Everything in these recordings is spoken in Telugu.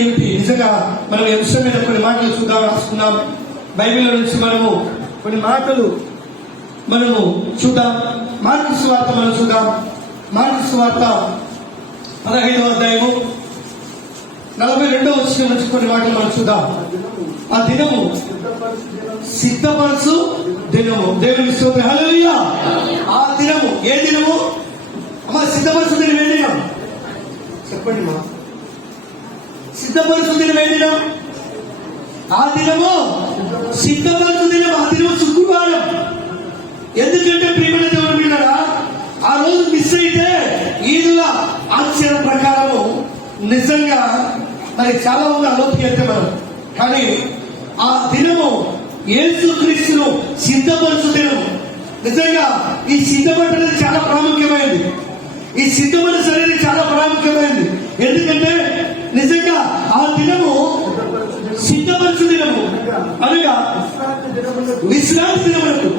ఏమిటి? నిజంగా మనం ఈ విషయం మీద కొన్ని మాటలు చూద్దాం, రాసుకున్నాం. బైబిల్లో నుంచి మనము కొన్ని మాటలు మనము చూద్దాం. మార్కు సువార్త మనం చూద్దాం. మార్కు సువార్త 15వ అధ్యాయము 42వ వచనం నుంచి కొన్ని మాటలు మనం చూద్దాం. ఆ దినము సిద్ధపరచు దినము. దేవుని స్తోత్రం, హల్లెలూయా. ఆ దినము ఏ దినము అమ్మా? సిద్ధపరచు దినం ఏ దినం చెప్పండి మా? సిద్ధపరచు దినం ఏ దినం? ఆ దినము సిద్ధపరచు దినం. ఆ దినం శుక్రవారం. ఎందుకంటే ప్రియమైన దేవుడు విన్నారా, ఆ రోజు మిస్ అయితే ఈదుల ఆచారం ప్రకారము నిజంగా మరి చాలా మంది ఆలోచన అయితే మనం, కానీ ఆ దినము యేసుక్రీస్తును సిద్ధపరచు దినము. నిజంగా ఈ సిద్ధపడటం చాలా ప్రాముఖ్యమైనది. ఈ సిద్ధపరచు అనేది చాలా ప్రాముఖ్యమైనది. ఎందుకంటే నిజంగా ఆ దినము సిద్ధపరచు దినము అనగా విశ్రాంతి దినములకు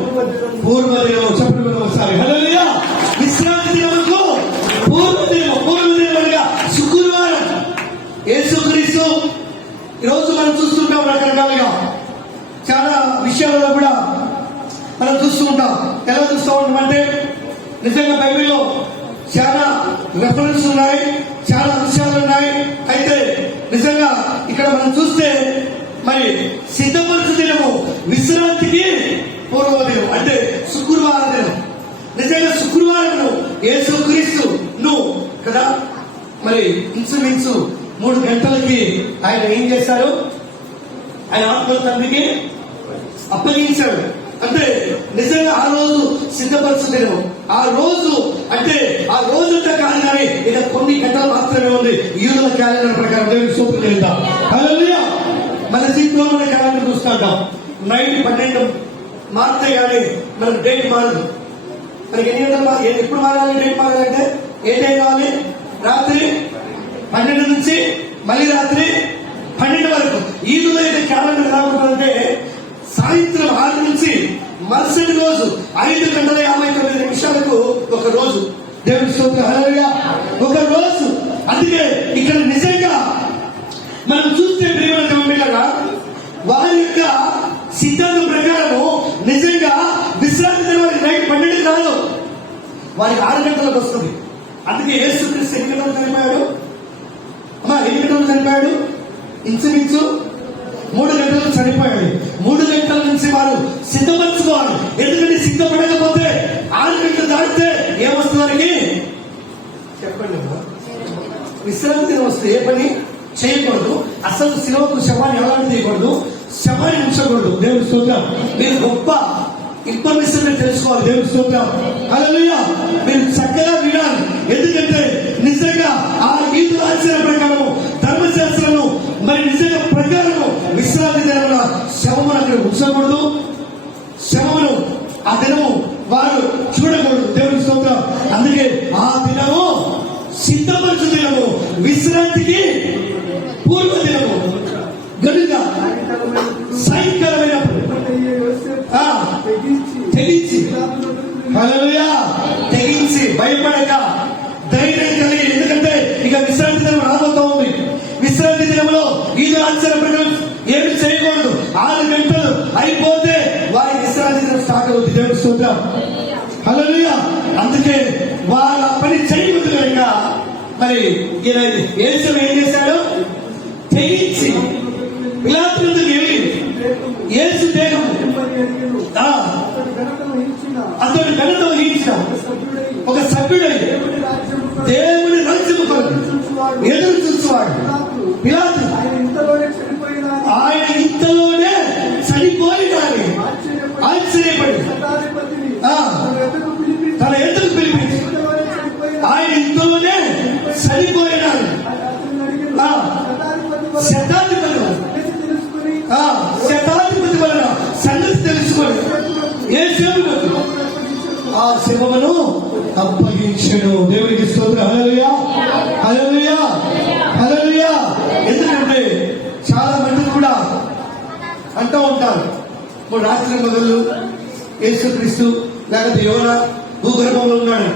పూర్వ దినము. చెప్పడం ఒకసారి హల్లెలూయా. విశ్రాంతి దినములకు పూర్వ దినము. పూర్వ దినం అనగా శుక్రవారం. యేసుక్రీస్తు ఈరోజు మనం చూస్తుంటాం రకరకాలుగా చాలా విషయాలలో కూడా మనం చూస్తూ ఉంటాం. ఎలా చూస్తూ ఉంటాం అంటే నిజంగా బైబిల్లో చాలా రెఫరెన్స్ ఉన్నాయి, చాలా అంశాలు ఉన్నాయి. అయితే నిజంగా ఇక్కడ మనం చూస్తే మరి సిద్ధపరచు దినము విశ్రాంతికి పూర్వ దినం అంటే శుక్రవారం దినం. నిజంగా శుక్రవారం యేసుక్రీస్తు నువ్వు కదా మరి ఇంచుమించు 3 గంటలకి ఆయన ఏం చేశారు? ఆయన ఆత్మ తండ్రికి అప్పగించాడు. అంటే నిజంగా ఆ రోజు సిద్ధపరచు దినం. ఆ రోజు అంటే ఆ రోజంతా కాదు, కానీ ఇక కొన్ని గంటలు మాత్రమే ఉంది యూదుల క్యాలెండర్ ప్రకారం. దేవుని స్తోత్రం చెల్లిద్దాం, హల్లెలూయా. మన జీవితంలో మన క్యాలెండర్ చూస్తుంటాం. నైట్ 12 మారితే కానీ మనకు డేట్ మారదు. మనకి ఎన్ని గంటలు ఎప్పుడు మారాలి? డేట్ మారాలంటే ఏ టైం కావాలి? రాత్రి 12 నుంచి మళ్ళీ రాత్రి 12 వరకు. ఈదులో అయితే క్యాలెండర్ రాకుంటే సాయంత్రం 6 నుంచి మరుసటి రోజు 5:59 ఒక రోజు. దేవుని స్తోత్రం, హల్లెలూయా. ఒక రోజు. అందుకే ఇక్కడ నిజంగా మనం చూస్తే ప్రియమైన దేవునిగా వారి యొక్క సిద్ధాంతం ప్రకారము నిజంగా విశ్రాంతి వారికి నైట్ 12 కాదు, వారికి 6 గంటలకు వస్తుంది. అందుకే యేసుక్రీస్తు ఎన్ని గంటలు చనిపోయాడు? ఎన్ని గంటలు చనిపోయాడు? ఇంచుమించు 3 గంటలకు చనిపోయాడు. 3 గంటల నుంచి వారు సిద్ధపరచుకోవాలి. ఎందుకంటే సిద్ధపడకపోతే 6 గంటలు దాటితే ఏమొస్తుంది వారికి? చెప్పండి. విశ్రాంతి వస్తే ఏ పని చేయకూడదు. అసలు శిలువకు శవాన్ని ఎలాంటి చేయకూడదు, శవాన్ని ఉంచకూడదు. దేవుని స్తోత్రం. మీరు గొప్ప ఇన్ఫర్మేషన్ తెలుసుకోవాలి. దేవుని స్తోత్రం, హల్లెలూయా. మీరు చక్కగా వినాలి. ఎందుకంటే నిజంగా ఆ ఈదు ఆచార ప్రకారము ధర్మశాస్త్రము మరి నిజంగా ప్రకారము విశ్రాంతి దినమున శవమును అక్కడ ఉంచకూడదు. శవమును ఆ దినము వారు చూడకూడదు. దేవుని స్తోత్రం. అందుకే ఆ దినము సిద్ధపరచు దినము, విశ్రాంతికి పూర్వ దినము గనుక సాయంకాలమైనప్పుడు తెగించి హల్లెలూయా తెగించి భయపడక ధైర్యం కలిగి. ఎందుకంటే ఇక విశ్రాంతి దినం రాబోతూ ఉంది. విశ్రాంతి దినంలో ఈదు ఆచార ప్రకారం ఏమి చేయకూడదు. 6 గంటలు అయిపోతే వారి విశ్రాంతి దినం స్టార్ట్ అవుతుంది. దేవుని స్తోత్రం, హల్లెలూయా. అందుకే వాళ్ళ పని చేయవద్దు కనుక మరి యేసు ఏం చేశాడు? తెగించి పిలాతు వెళ్ళి యేసు దేహం అతడు ఘనత వహించిన ఒక సభ్యుడై దేవుని రాజ్యము కొరకు ఎదురు చూసేవాడు పిలాతు ఆయన ఇంతలోనే చనిపోయినాని ఆశ్చర్యపడి తన ఎదురు పిలిపించి ఆయన ఇంతలోనే చనిపోయినాడు. శతాధిపతి వలన సంగతి తెలుసుకొని ఏ సేవకు ఆ శివమును అప్పగించడు. దేవునికి స్తోత్రం, హల్లెలూయా, హల్లెలూయా, హల్లెలూయా. ఎందుకంటే చాలా మంది కూడా అంటూ ఉంటారు, 3 రాత్రి మొదలు యేసుక్రీస్తు లేకపోతే యోనా భూగర్భంలో ఉన్నాడు.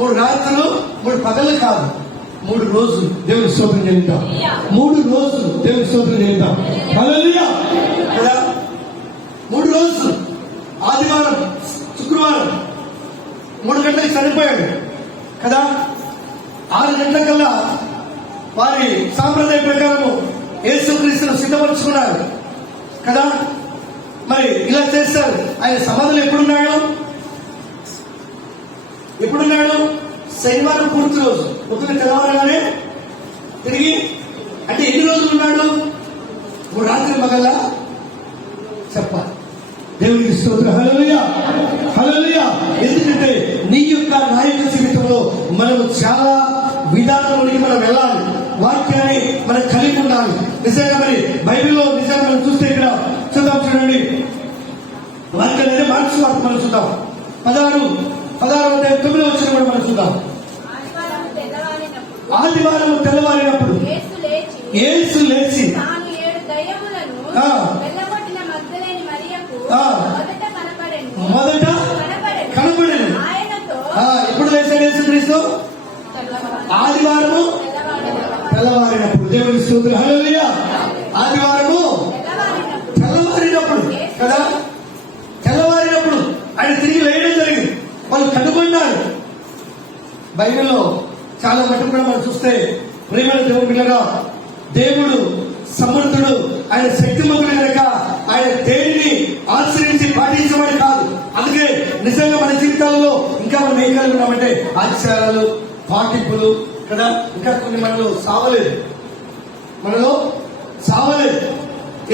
3 రాత్రులు 3 పగలు కాదు, 3 రోజులు దేవుని స్తోత్రం చెల్లిద్దాం. 3 రోజులు దేవుని స్తోత్రం చెల్లిద్దాం. హల్లెలూయా కదా. 3 రోజులు ఆదివారం శుక్రవారం 3 గంటలకు చనిపోయాడు కదా. 6 గంటలకల్లా వారి సాంప్రదాయ ప్రకారము యేసుక్రీస్తును సిద్ధపరుచుకున్నారు కదా. మరి ఇలా చేస్తారు. ఆయన సమాధులు ఎప్పుడున్నాడు? శనివారం పూర్తి రోజు పొద్దున తెల్లవారగానే తిరిగి. అంటే ఎన్ని రోజులు ఉన్నాడు? 3 రాత్రి మగల్లా చెప్పాలి. దేవునికి స్తోత్రం. హల్లెలూయా హల్లెలూయా. ఎందుకంటే నీ యొక్క నా యొక్క జీవితంలో మనం చాలా విధానంలోకి మనం వెళ్ళాలి. వాక్యాన్ని మనం కలిగి ఉండాలి. నిజంగా మరి బైబిల్లో నిజంగా మనం చూస్తే ఇక్కడ చూద్దాం, చూడండి. వాక్యాన్ని మార్క్స్ వార్త మనం చూద్దాం. 16 వచ్చిన కూడా మనం చూద్దాం. ఆదివారం తెల్లవారినప్పుడు యేసు లేచి మొదట కనపడెను. ఎప్పుడు లేచాడు యేసుక్రీస్తు? ఆదివారము తెల్లవారినప్పుడు. దేవుని స్తోత్రం. హల్లెలూయా. ఆదివారము తెల్లవారినప్పుడు కదా. తెల్లవారినప్పుడు ఆయన తిరిగి లేయడం జరిగింది. వాళ్ళు కనుగొన్నారు. బైబిల్లో చాలా మటుకు కూడా మనం చూస్తే ప్రియమైన దేవుని పిల్లగా, దేవుడు సమర్థుడు, ఆయన శక్తిమంతుడు కనుక ఆయన దేనిని ఆశ్రయించి పాటించమని కాదు. అందుకే నిజంగా మన జీవితాల్లో ఇంకా మనం ఏం కలిగి ఉన్నామంటే ఆచారాలు, పాటింపులు కదా. ఇంకా కొన్ని మనలో సావలేదు.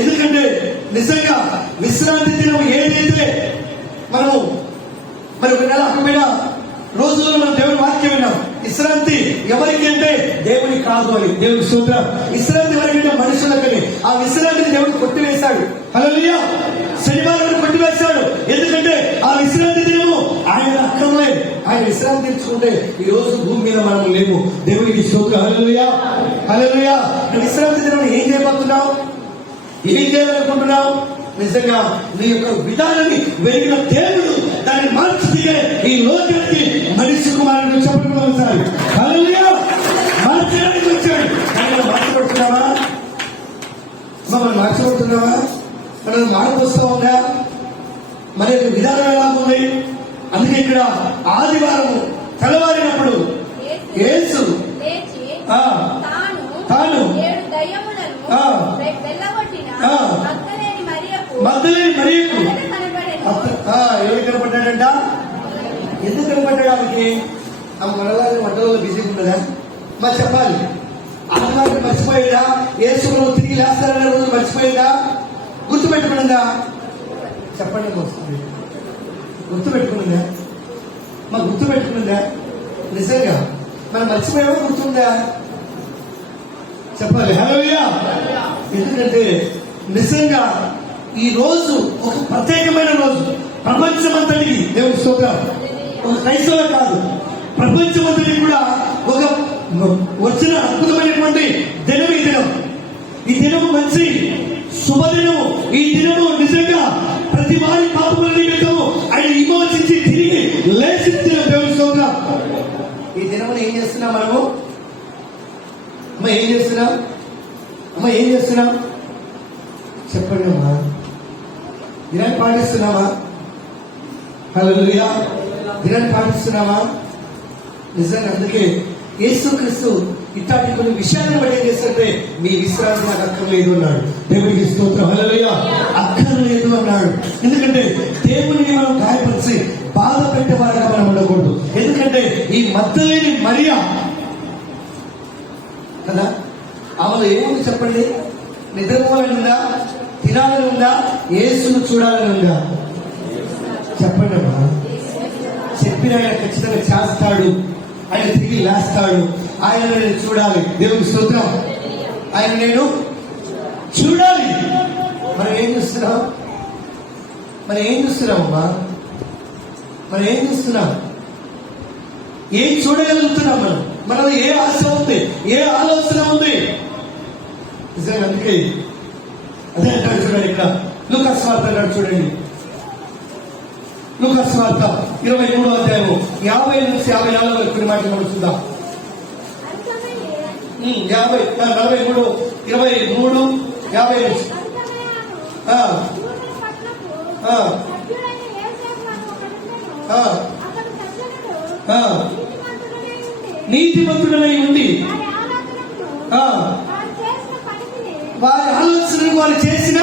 ఎందుకంటే నిజంగా విశ్రాంతి దినం ఏదైతే మనము మరి 1 నెల అక్కడ రోజుల్లో మనం దేవుని వాక్యం విన్నాం. విశ్రాంతి ఎవరికి అంటే దేవుని కాదు అని. దేవుని స్తోత్రం. విశ్రాంతి ఎవరికంటే మనుషులకని. ఆ విశ్రాంతిని దేవుడు కొట్టివేశాడు. హల్లెలూయా. శనివారం కొట్టివేశాడు. ఎందుకంటే ఆ విశ్రాంతి దినము ఆయన అక్కర్లేదు. ఆయన విశ్రాంతి తెచ్చుకుంటే ఈ రోజు భూమి మీద మనం లేము. దేవునికి స్తోత్రం. హల్లెలూయా హల్లెలూయా. విశ్రాంతి దినం ఏం చేయబోతున్నావు? ఏం చేయాలనుకుంటున్నావు? నిజంగా నీ యొక్క విధానాన్ని వెలిగిన దేవుడు దాన్ని మార్చితే ఈ లోకానికి మనిషి కుమారుడు చెప్పడం మార్చడానికి వచ్చాడు. మార్చబడుతున్నావా? మనం మార్చబడుతున్నావా? మనం మార్పు వస్తా ఉందా? మన యొక్క విధానం ఎలా ఉంది? అందుకే ఇక్కడ ఆదివారం తెల్లవారినప్పుడు యేసు తాను మగ్దలేని మరియకు ఎవరు కనపడ్డాడంట? ఎందుకు కనపడ్డాడు? ఆమెకి ఆమె మనలాగా వంటలలో బిజీగా ఉండదా? మరి చెప్పాలి. ఆదివారం మర్చిపోయిందా? యేసు తిరిగి లేస్తారన్న రోజు మర్చిపోయిందా? గుర్తుపెట్టుకునిందా? చెప్పండి. గుర్తుపెట్టుకునిందా? మాకు గుర్తుపెట్టుకునిందా? నిజంగా మనం మర్చిపోయామో గుర్తుందా? చెప్పాలి. హల్లెలూయా. ఎందుకంటే నిజంగా ఈ రోజు ఒక ప్రత్యేకమైన రోజు. ప్రపంచమంతటికి దేవుని స్తోత్రం. ఒక క్రైస్తవులు కాదు, ప్రపంచమంతటికి కూడా ఒక వచ్చిన అద్భుతమైనటువంటి దినం ఈ దినం. ఈ దినము మంచి శుభదినము. ఈ దినము నిజంగా ప్రతి వారి పాపముల నిమిత్తము ఆయన విమోచించి తిరిగి లేచిన దినం. దేవుని స్తోత్రం. ఈ దినమును ఏం చేస్తున్నాం మనము? ఏం చేస్తున్నాం? చెప్పండి అమ్మా. దినాన్ని పాటిస్తున్నావా? హల్లెలూయా. దినాన్ని పాటిస్తున్నావా? నిజంగా అందుకే యేసుక్రీస్తు ఇట్లాంటి కొన్ని విషయాలను బట్టి ఏం చేస్తుంటే మీ విశ్రాంతి నాకు అక్కర్లేదు అన్నాడు. దేవునికి స్తోత్రం. హల్లెలూయా. అక్కర్లేదు అన్నాడు. ఎందుకంటే దేవుని మనం గాయపరిచి బాధ పెట్టేవారుగా మనం ఉండకూడదు. ఎందుకంటే ఈ మగ్దలేని మరియా కదా, ఆమెలో ఏముంది చెప్పండి? నిద్రపోవాలని ఉందా? తినాలని ఉందా? యేసును చూడాలని ఉందా? చెప్పండి అమ్మా. చెప్పిన ఆయన ఖచ్చితంగా చేస్తాడు. ఆయన తిరిగి లేస్తాడు. ఆయన నేను చూడాలి. దేవుని స్తోత్రం. ఆయన నేను చూడాలి. మనం ఏం చూస్తున్నాం? అమ్మా? మనం ఏం చూస్తున్నాం? ఏం చూడగలుగుతున్నాం? మనలో ఏ ఆశ ఉంది? ఏ ఆలోచన ఉంది? నిజంగా అందుకే అదే అంటాడు. చూడండి ఇక్కడ లూకాసు వార్త అంటాడు. చూడండి లూకాసు వార్త 23వ అధ్యాయము 50 నుంచి 54 వరకు కొన్ని మాటలు మనం చూద్దాం. 50, 43, 23, 50 నుంచి. నీతిమంతుడనై ఉండి వారి ఆలోచనలు వారు చేసిన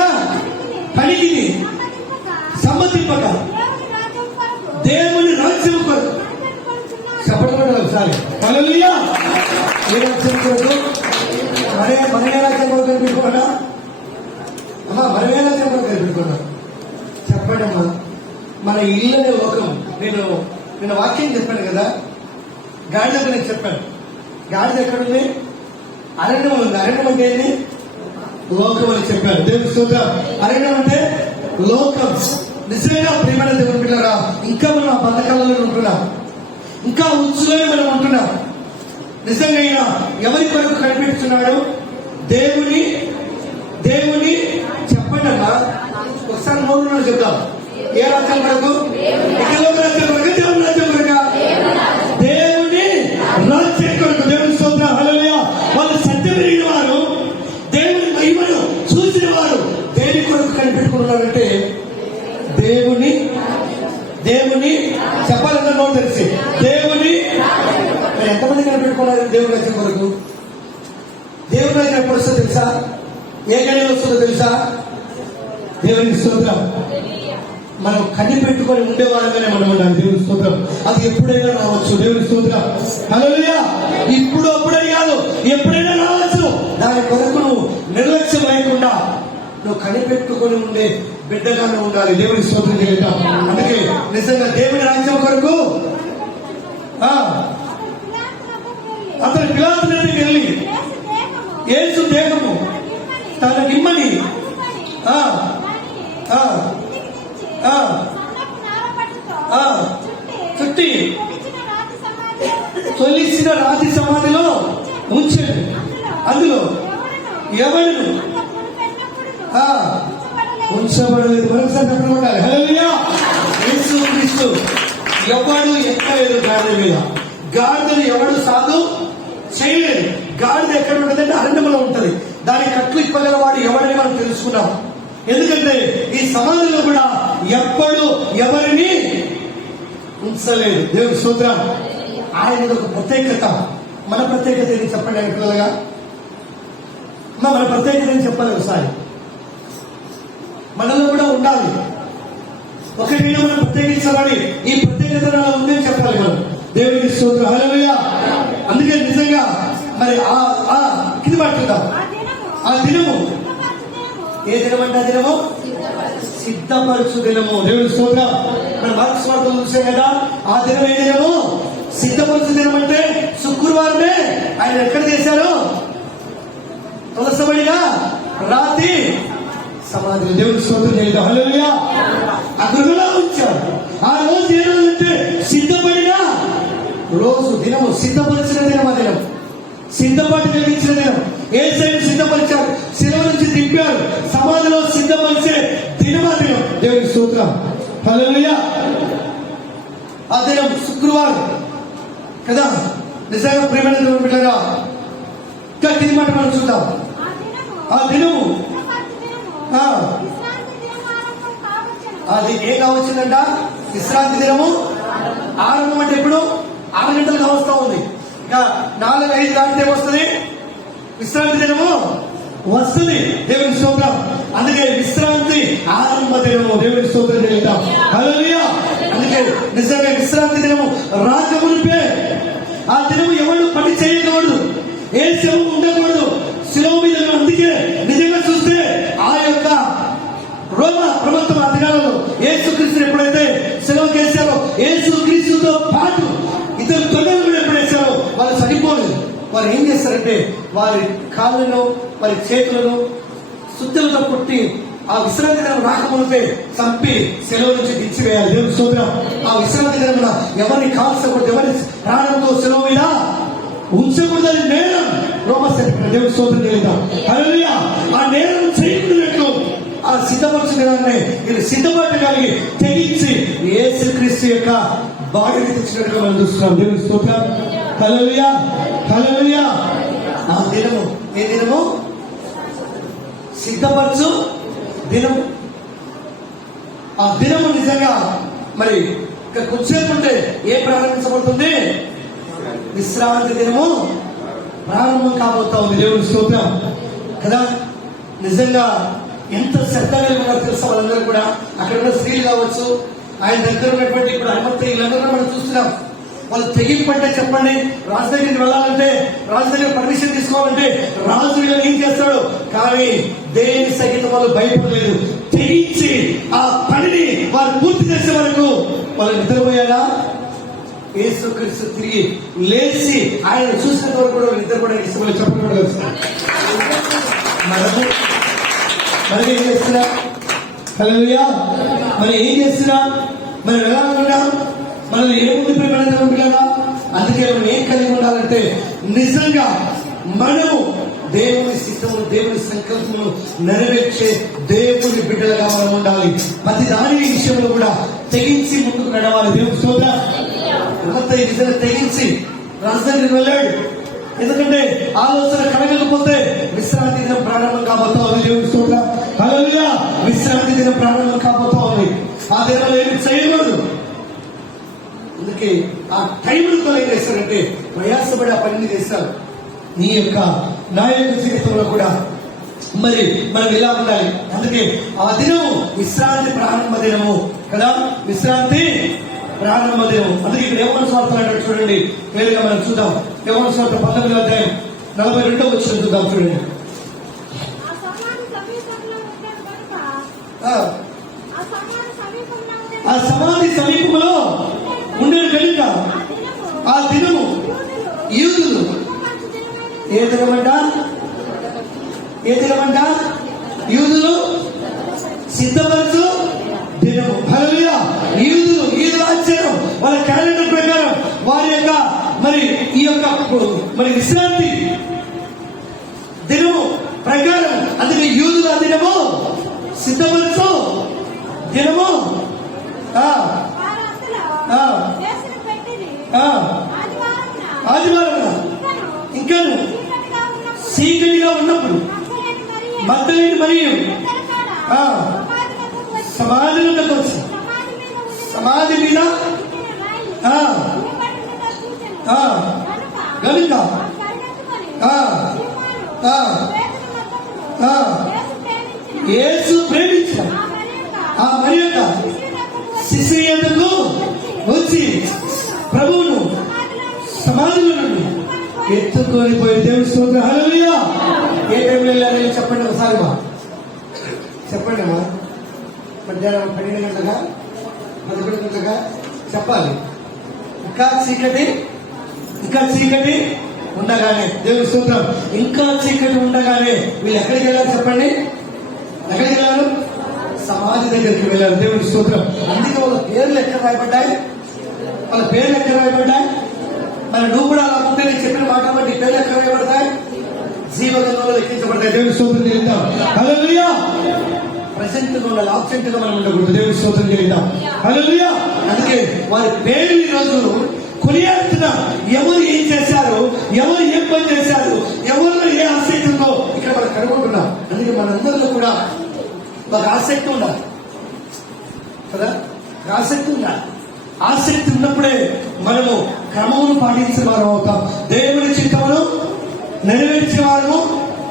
పనికి సమ్మతింపక దేవుని రాజ్యం కొరకు చెప్పడం ఒకసారి హల్లెలూయా. ఏ రాజ్యం కొరకు? మనమే రాజ్యం కొరకు కనిపెట్టుకున్నా అమ్మా, మనమే రాజ్యం కొరకు కనిపెట్టుకున్నా. చెప్పండి అమ్మా, మన ఇల్లనే లోకం. నేను వాక్యం చెప్పాను కదా, గాడిద నేను చెప్పాను. గాడిద ఎక్కడుంది? అరణ్యం ఉంది. అరణ్యం అంటే ఏంటి? లోకం అని చెప్పాను. దేవుని స్తోత్రం. అరణ్యం అంటే లోకం. నిజంగా ప్రియమైన దేవుని బిడ్డలారా, ఇంకా మనం ఆ పథకాలలో ఉంటున్నాం, ఇంకా ఉచ్చులోనే మనం ఉంటున్నాం. నిజంగా ఈయన ఎవరి కొరకు కనిపిస్తున్నాడు? దేవుని చెప్పండి అమ్మా, ఒకసారి మూడు చెప్తాం. ఏ రాజ్యం కొరకు? రాజ్యం కొరకు, దేవుని రాజ్యం కొరకు, దేవుని రాజ్యం కొరకు. దేవుని స్తోత్రం. హల్లెలూయా. వాళ్ళు సత్యం పెరిగిన వారు, దేవుని మహిమను చూసిన వారు దేని కొరకు కనిపెట్టుకున్నారంటే దేవుని చెప్పాలన్న నోట్ తెలిసి దేవుని. ఎంతమంది కనిపెట్టుకున్నారు దేవుని రాజ్యం కొరకు? దేవుని రాజ్యం ఎప్పుడు వస్తుందో తెలుసా? ఏ గడిలో వస్తుందో తెలుసా? దేవుని స్తోత్రం. మనం కనిపెట్టుకొని ఉండేవాళ్ళగానే మనం ఉండాలి. దేవుని స్తోత్రం. అది ఎప్పుడైనా రావచ్చు. దేవుని స్తోత్రం. హల్లెలూయా. ఇప్పుడు అప్పుడని కాదు, ఎప్పుడైనా రావచ్చు. దాని కొరకు నువ్వు నిర్లక్ష్యం లేకుండా నువ్వు కనిపెట్టుకొని ఉండే బిడ్డగానే ఉండాలి. దేవుని స్తోత్రం చేద్దాం. అందుకే నిజంగా దేవుని రాజ్యం కొరకు అతని పిలాతు దగ్గరికి వెళ్ళి యేసు దేహము తన గిమ్మని చుట్టి తొలిసిన రాతి సమాధిలో ఉంచాడు. అందులో ఎవడును ఉంచబడలేదు. మరొకసారి చెప్పడం ఉండాలి. హల్లెలూయా. యేసు క్రీస్తు ఎవడు ఎక్కలేదు గాడిద మీద. గాడిదను ఎవడు సాధు చేయలేదు. గాడిద ఎక్కడ ఉంటుందంటే అరణ్యంలో ఉంటది. దాని కట్లు ఇప్పగల వాడు ఎవడని మనం తెలుసుకున్నాం. ఎందుకంటే ఈ సమాధిలో కూడా ఎప్పుడు ఎవరిని ఉంచలేదు. దేవుని స్తోత్రం. ఆయన ఒక ప్రత్యేకత. మన ప్రత్యేకత ఏది చెప్పండి ఆయన పిల్లలుగా. మన ప్రత్యేకత ఏం చెప్పాలి ఒకసారి. మనలో కూడా ఉండాలి. ఒకరికైనా మనం ప్రత్యేకించాలని, ఈ ప్రత్యేకత నాలో ఉందని చెప్పాలి మనం. దేవునికి స్తోత్రం. హల్లెలూయా. అందుకే నిజంగా మరి కింది మాట్లాడదాం. ఆ దినము ఏ దినం అంటే ఆ దినము సిద్ధపరచు దినము. దేవుని స్తోత్రం. మన మార్క్స్ వార్తలు చూసాం కదా. ఆ దినం ఏ దినము? సిద్ధపరచు దినం. అంటే శుక్రవారమే ఆయన ఎక్కడ చేశారు? తులసబడిగా రాతి సమాధి. దేవుని స్తోత్రం చేద్దాం. హల్లెలూయా. ఆ గృహలో ఉంచారు. ఆ రోజు ఏ రోజు అంటే సిద్ధపడిన రోజు. దినము సిద్ధపరిచిన దినం. ఆ దినం సిద్ధపాటు కలిగించిన దినం. ఏ సైడ్ సిద్ధపరిచారు? శిలువ నుంచి దింపారు. సమాధిలో సిద్ధపరిచే దినం ఆ దినం. దేవుని స్తోత్రం. హల్లెలూయా. ఆ దినం శుక్రవారం కదా. నిజంగా ప్రియమైన దేవుని బిడ్డలారా, ఇంకా కింది మాట మనం చూద్దాం. ఆ దినము అది ఏ కావచ్చిందంట? విశ్రాంతి దినము ఆరంభం. అంటే ఎప్పుడు? 6 గంటలకు వస్తా ఉంది. ఇంకా 4-5 దాటితే వస్తుంది విశ్రాంతి దినము వస్తుంది. దేవుని స్తోత్రం. అందుకే విశ్రాంతి ఆరంభ దినము. దేవుని స్తోత్రం చేద్దాం. హల్లెలూయా. అందుకే నిజంగా విశ్రాంతి దినము రాకమునిపే ఆ దినము ఎవరు పని చేయకూడదు, ఏ శవం ఉండకూడదు శిలువ మీద. అందుకే నిజంగా చూస్తే ఆ యొక్క రోమ ప్రభుత్వం అధికారులు యేసుక్రీస్తుని ఎప్పుడైతే శిలువ చేశారో, యేసుక్రీస్తుతో పాటు ఇద్దరు తొందరలు కూడా ఎప్పుడు వేశారో వాళ్ళు సరిపోలేదు. వారు ఏం చేస్తారంటే వారి కాళ్ళను వారి చేతులను సుత్తలతో కొట్టి ఆ విశ్రాంతి దినం రాకమునిపే చంపి సెలవు నుంచి దించివేయాలి. దేవుని స్తోత్రం. ఆ విశ్రాంతి దినమున ఎవరిని కాల్చకూడదు, ఎవరి ప్రాణంతో సెలవు మీద ఉంచకూడదని నేరం రోమస్థాయి. దేవుని స్తోత్రం చేద్దాం. హల్లెలూయా. ఆ నేరం చేయకూడదు. ఆ సిద్ధపరచు దినాన్ని మీరు సిద్ధపట్టు కలిగి తెగించి యేసుక్రీస్తు యొక్క బాడీని తెచ్చినట్టుగా మనం చూస్తున్నాం. దేవుని స్తోత్రం. హల్లెలూయా. హల్లెలూయా. ఆ దినము ఏ దినము? సిద్ధపరచు దినము. ఆ దినము నిజంగా మరి ఇంకా కొంచెంసేపు ఉంటే ఏ ప్రారంభించబడుతుంది? విశ్రాంతి దినము ప్రారంభం కాబోతా ఉంది. దేవుని స్తోత్రం కదా. నిజంగా ఎంత శ్రద్ధ కలిగి ఉన్నారో తెలుసా వాళ్ళందరూ కూడా. అక్కడ ఉన్న స్త్రీలు కావచ్చు, ఆయన దగ్గర ఉన్నటువంటి ఇప్పుడు హనుమంతు వీళ్ళందరూ మనం చూస్తున్నాం. వాళ్ళు తెగింపు అంటే చెప్పండి, రాజు దగ్గరికి వెళ్ళాలంటే, రాజు దగ్గర పర్మిషన్ తీసుకోవాలంటే రాజు వీళ్ళని ఏం చేస్తాడు? కానీ దేని సహితం వాళ్ళు భయపడలేదు. తెగించి ఆ పనిని వారు పూర్తి చేసే వరకు వాళ్ళు నిద్రపోయారా? యేసుక్రీస్తు తిరిగి లేచి ఆయన చూసినంత వరకు కూడా నిద్ర కూడా ఇష్టమని చెప్పడం. మరి ఏం చేస్తున్నా? హల్లెలూయా. మరి ఏం చేస్తున్నా? మనం ఎలా ఉన్నాం? మనం ఏముంది పిల్లలా? అందుకే మనం ఏం కలిగి ఉండాలంటే నిజంగా మనము దేవుని సిద్ధము, దేవుని సంకల్పము నెరవేర్చే దేవుని బిడ్డలుగా మనం ఉండాలి. ప్రతి దాని విషయంలో కూడా తెగించి ముందుకు నడవాలి. దేవుని స్తోత్రం. నిజంగా తెగించి రాజధానికి వెళ్ళాడు. ఎందుకంటే ఆలోచన కలగకపోతే విశ్రాంతి దినం ప్రారంభం కాబోతా ఉంది. దేవుని స్తోత్రం. హల్లెలూయా. విశ్రాంతి దినం ప్రారంభం కాబోతా ఉంది. ఆ దినంలో ఏమి చేయకూడదు. అందుకే ఆ టైంలో ఏం చేస్తారంటే ప్రయాసపడి ఆ పనిని చేస్తారు. నీ యొక్క నా యొక్క జీవితంలో కూడా మరి మనం ఇలా ఉండాలి. అందుకే ఆ దినము విశ్రాంతి ప్రారంభ దినము కదా. విశ్రాంతి ప్రారంభ దినం. అందుకే ఇక్కడ యోహాను సువార్త అంటాడు చూడండి. వేరుగా మనం చూద్దాం. యోహాను సువార్త 19వ అధ్యాయం 42వ వచనం చూద్దాం చూడండి. ఆ సమాధి సమీపంలో ఉండేది కనుక ఆ దినము యూదులు ఏ దినమంట? ఏ దినమంట? యూదులు సిద్ధపరచు దినము. హల్లెలూయా. యూదుల ఆచారం, వాళ్ళ క్యాలెండర్ ప్రకారం వారి యొక్క మరి ఈ యొక్క మరి విశ్రాంతి దినము ప్రకారం, అందుకే యూదుల దినము సిద్ధపరచు దినము. ఆదివారం ఇంకాను చీకటిగా ఉన్నప్పుడు మగ్దలేని మరియు సమాధిలో వచ్చి సమాధి మీద గనుక యేసు ప్రేమించిన ఆ మరియొక శిష్యులకు వచ్చి ప్రభువును సమాధిలో నుండి ఎత్తుకొని పోయి దేవుని స్తోత్రం. హల్లెలూయా. ఏ టైంలో వెళ్ళారని చెప్పండి ఒకసారి చెప్పండి అమ్మా. మధ్యాహ్నం 12 గంటలుగా 11 గంటలుగా చెప్పాలి. ఇంకా చీకటి ఉండగానే దేవుని స్తోత్రం. ఇంకా చీకటి ఉండగానే వీళ్ళు ఎక్కడికి వెళ్ళారు చెప్పండి? ఎక్కడికి వెళ్ళారు? సమాధి దగ్గరికి వెళ్ళారు. దేవుని స్తోత్రం. అందుకే వాళ్ళ పేర్లు ఎక్కడ రాయబడ్డాయి? వాళ్ళ పేర్లు ఎక్కడ రాయబడ్డాయి? మరి నువ్వు కూడా అలా ఉంటే నేను చెప్పిన మాట బట్టి పేర్లు ఎక్కడ రాయబడతాయి? జీవగంలో లెక్కించబడతాయి. దేవుని స్తోత్రం చెల్లిద్దాం. హల్లెలూయా. ప్రెసెంట్ గా ఉండాలి, ఆబ్సెంట్ గా మనం ఉండకూడదు. దేవుని స్తోత్రం చెల్లిద్దాం. హల్లెలూయా. అందుకే వారి పేరు ఈ రోజు కొనియాడుతున్నా. ఎవరు ఏం చేశారు, ఎవరు ఏం పని చేశారు, ఎవరిలో ఏ ఆసక్తి ఉందో ఇక్కడ మనం కనుక్కుంటున్నాం. అందుకే మనందరిలో కూడా ఒక ఆసక్తి ఉండాలి కదా. ఆసక్తి ఉండాలి. ఆసక్తి ఉన్నప్పుడే మనము క్రమమును పాటించిన వారు అవుతాం. దేవుని చిత్తమును నెరవేర్చిన వారు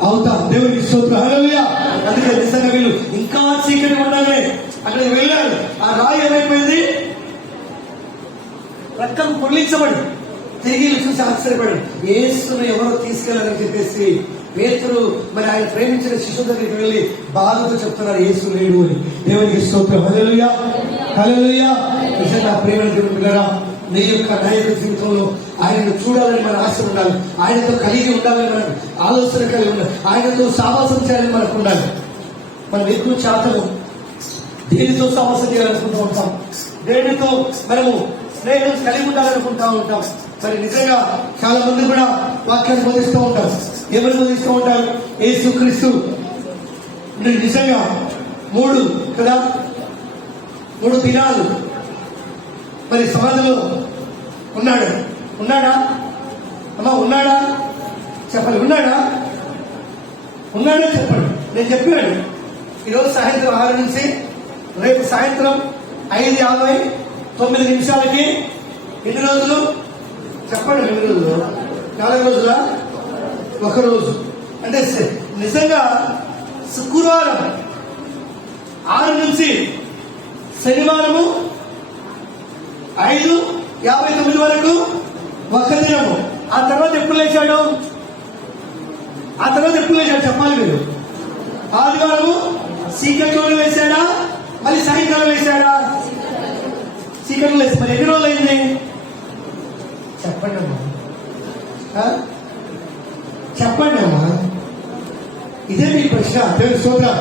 అవుతాం. దేవునికి స్తోత్రం. హల్లెలూయా. అందుకే నిజంగా వీళ్ళు ఇంకా చీకటి ఉండగానే అక్కడికి వెళ్ళారు. ఆ రాయి ఏమైపోయింది? రక్తం పొడిలించబడి తిరిగి చూసి ఆశ్చర్యపడి యేసును ఎవరో తీసుకెళ్లారని చెప్పేసి పేతురు మరి ఆయన ప్రేమించిన శిశువు దగ్గరికి వెళ్ళి బాధతో చెప్తున్నారు యేసు లేడు అని. దేవునికి స్తోత్రం. హల్లెలూయా. హల్లెలూయా. నిజంగా ప్రేమ దేవుడుగా నీ యొక్క నాయక జీవితంలో ఆయనను చూడాలని మన ఆశ ఉండాలి. ఆయనతో కలిగి ఉండాలని మనకు ఆలోచన కలిగి ఉండాలి. ఆయనతో సావాసం చేయాలని మనకు ఉండాలి. మనం ఎక్కువ శాతం దేనితో సావాసం చేయాలనుకుంటూ ఉంటాం, దేనితో మనము స్నేహం కలిగి ఉండాలనుకుంటా ఉంటాం. మరి నిజంగా చాలా మంది కూడా వాక్యాన్ని బోధిస్తూ ఉంటారు. ఎవరు బోధిస్తూ ఉంటారు? యేసుక్రీస్తు నిజంగా 3 కదా 3 దినాలు మరి సమాధిలో ఉన్నాడా? అమ్మా ఉన్నాడా? చెప్పండి, ఉన్నాడా? ఉన్నాడా చెప్పండి. నేను చెప్పాను ఈరోజు సాయంత్రం 6 నుంచి రేపు సాయంత్రం 5:59 ఎన్ని రోజులు చెప్పండి? ఎన్ని రోజులు? 4 రోజుల? 1 రోజు. అంటే నిజంగా శుక్రవారం 6 నుంచి శనివారము 5:59 వరకు 1 దినము. ఆ తర్వాత ఎప్పుడు లేచాడు? చెప్పాలి మీరు. ఆదివారము చీకట్లోనే వేశాడా, మళ్ళీ సాయంకాలం వేశాడా? చీకట్లో వేసి మరి ఎన్ని రోజులు అయింది చెప్పండి అమ్మా. చెప్పండి అమ్మా, ఇదే మీ ప్రశ్న. దేవుని స్తోత్రం.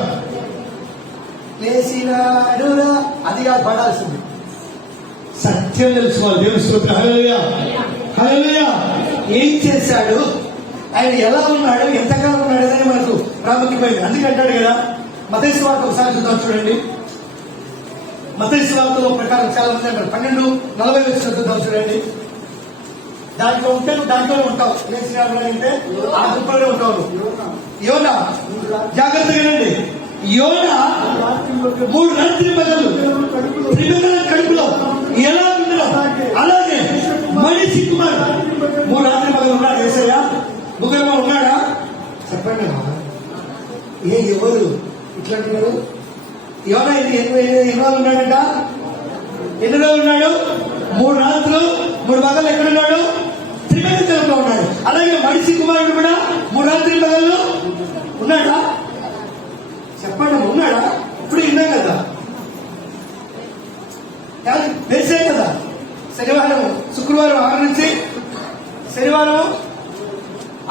లేచినాడురా, అది కాదు పడాల్సింది. సత్యం తెలుసుకోవాలి. దేవుని స్తోత్రం. హల్లెలూయా, హల్లెలూయా. ఏం చేశాడు, ఆయన ఎలా ఉన్నాడు, ఎంతకాలం ఉన్నాడు అనేది మనకు ప్రాముఖ్యమైనది. అందుకంటాడు కదా, మత్తయి సువార్త ఒకసారి చూద్దాం చూడండి. మత్తయి సువార్తలో ప్రకారం చాలా మంది అంటారు 12:40 చూద్దాం చూడండి. దాంట్లో ఉంటే నువ్వు దాంట్లోనే ఉంటావు. లేచినాడు అంటే ఆ గుంపులోనే ఉంటావు. యోనా, జాగ్రత్తగా వినండి. యోనా 3 రాత్రి పగలు త్రిమింగళ కడుపులో ఎలా ఉన్నాడో అలాగే మనిషి కుమారుడు 3 రాత్రి పగలు ఉన్నాడు. యేసయ్యా ముగ్గురు ఉన్నాడా చెప్పండి. ఎవరు ఇట్లా అంటున్నారు? యోనా ఎన్ని రోజులు ఉన్నాడంట? ఎన్ని రోజులు ఉన్నాడు? 3 రాత్రులు 3 పగలు ఎక్కడున్నాడు? త్రిమింగళంలో ఉన్నాడు. అలాగే మనిషి కుమారుడు కూడా 3 రాత్రి పగలు ఉన్నాడా చెప్పండి? ఉన్నాడా? ఇప్పుడు విన్నాం కదా, వేసే కదా. శనివారం శుక్రవారం 6 నుంచి శనివారం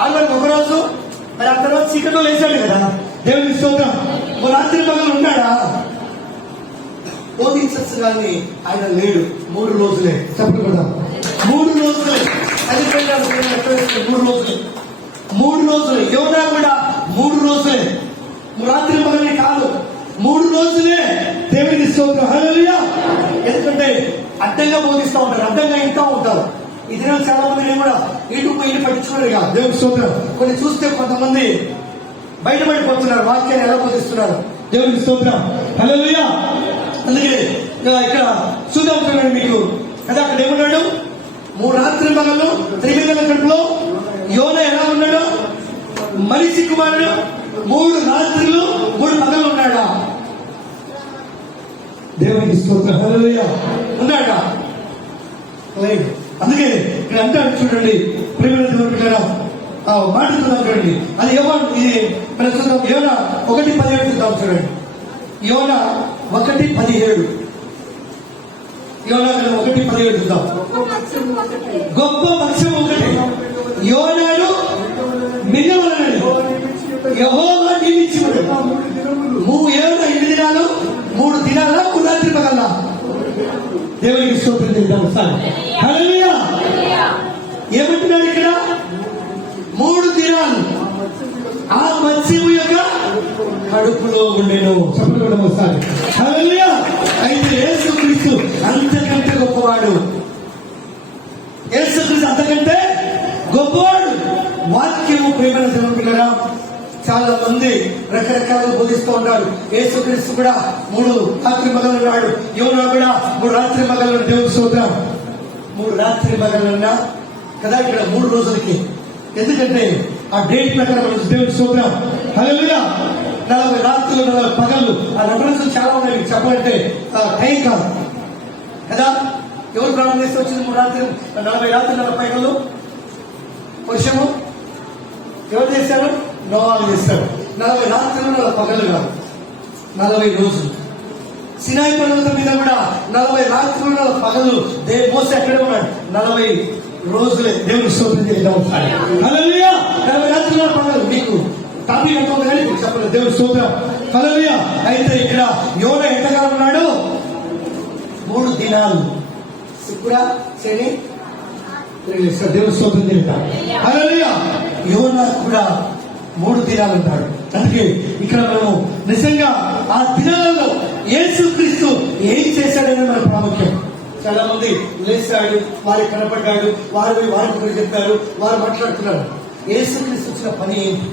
6 1 రోజు, మరి ఆ తర్వాత చీకట్లో లేచాడు కదా. దేవుని స్తోత్రం. 3 రాత్రి పగలు ఉన్నాడా? బోధించగాని ఆయన లేడు. 3 రోజులే చెప్పండి కదా. 3 రోజులే అది 3 రోజులే. యోనా కూడా 3 రోజులే, రాత్రి పగలే కాదు, 3 రోజులే. దేవుని స్తోత్రం. హల్లెలూయా. ఎందుకంటే అడ్డంగా బోధిస్తూ ఉంటారు, అడ్డంగా ఇంటూ ఉంటారు. ఈ దినాలు చాలా మంది నేను కూడా ఇటు పట్టించుకోలేదు కాదు. దేవుని స్తోత్రం. కొన్ని చూస్తే కొంతమంది బయటపడిపోతున్నారు, వాక్యాన్ని ఎలా బోధిస్తున్నారు. దేవుని స్తోత్రం. హల్లెలూయా. అందుకే ఇక్కడ చూద్దాం చూడండి మీకు కదా. అక్కడ ఏమన్నాడు? 3 రాత్రి పగలు త్రిమింగళ కడుపులో యోనా ఎలా ఉన్నాడు? మనిషి కుమారుడు 3 రాత్రులు 3 పగలు ఉన్నాడా? దేవునికి స్తోత్రం. హల్లెలూయా. ఉన్నాడా? లేదు. అందుకే ఇక్కడ అంటాడు చూడండి, ప్రియమైన దేవుని బిడ్డలారా, మాట చూద్దాం చూడండి. అది ఇది మనం చూద్దాం. యోనా 1:17 చూద్దాం చూడండి. యోనా 1:17. యోనా 1:17 చూద్దాం. గొప్ప పక్షం ఒకటి యోనాను మింగవలనని యెహోవా నియమించాడు. 8 దినాలు 3 దినాల 3 రాత్రి పగల. దేవునికి స్తోత్రం చేద్దాం సార్. హల్లెలూయా. ఏమంటున్నాడు ఇక్కడ? 3 దినాలు ఆ మత్స్యము యొక్క కడుపులో ఉండేను. చెప్పడం ఒకసారి. హల్లెలూయా. అయితే యేసుక్రీస్తు అంతకంటే గొప్పవాడు. యేసుక్రీస్తు అంతకంటే గొప్పవాడు. వాక్యము ప్రేమను జరుగుతున్నారా? చాలా మంది రకరకాలుగా బోధిస్తూ ఉంటారు. యేసుక్రీస్తు కూడా 3 రాత్రి పగలు ఉన్నాడు. యోనా కూడా 3 రాత్రి పగలు. దేవుని స్తోత్రం. 3 రాత్రి పగలన్నా కదా ఇక్కడ 3 రోజులకి. ఎందుకంటే ఆ డేట్ ప్రకారం దేవుని స్తోత్రం. హల్లెలూయా. 40 రాత్రులు 40 పగళ్ళు. ఆ రెఫరెన్స్ చాలా ఉన్నాయి చెప్పాలంటే టైం కాదు కదా. ఎవరు ప్రారంభం చేస్తే వచ్చింది 3 రాత్రి 40 రాత్రులు 40 పగళ్ళు? వర్షము ఎవరు చేశారు? నోవాహు చేశారు. 40 రాత్రులు 40 పగలు కాదు, 40 రోజులు. సినాయి పర్వతం మీద కూడా 40 రాత్రులు 40 పగలు. మోసే ఎక్కడే ఉన్నాడు? 40 రోజులే. దేవుని స్తోత్రం చేద్దాం. హల్లెలూయా. 40 రాత్రులు 40 పగలు. మీకు టాపిక్ ఎంత ఉంది కానీ చెప్పలేదు. దేవుని స్తోత్రం. హల్లెలూయా. అయితే ఇక్కడ యోనా ఎంతకాలం ఉన్నాడు? 3 దినాలు. శుక్ర శని దేవుని స్తోత్రం చేద్దాం. హల్లెలూయా. యోనా కూడా 3 దినాలు ఉంటాడు. అందుకే ఇక్కడ మనము నిజంగా ఆ దినాలలో యేసుక్రీస్తు ఏం చేశాడని మన ప్రాముఖ్యం. చాలా మంది లేచాడు, వారికి కనపడ్డాడు, వారికి చెప్పారు, వారు మాట్లాడుతున్నారు. యేసుక్రీస్తు వచ్చిన పని ఏంటి,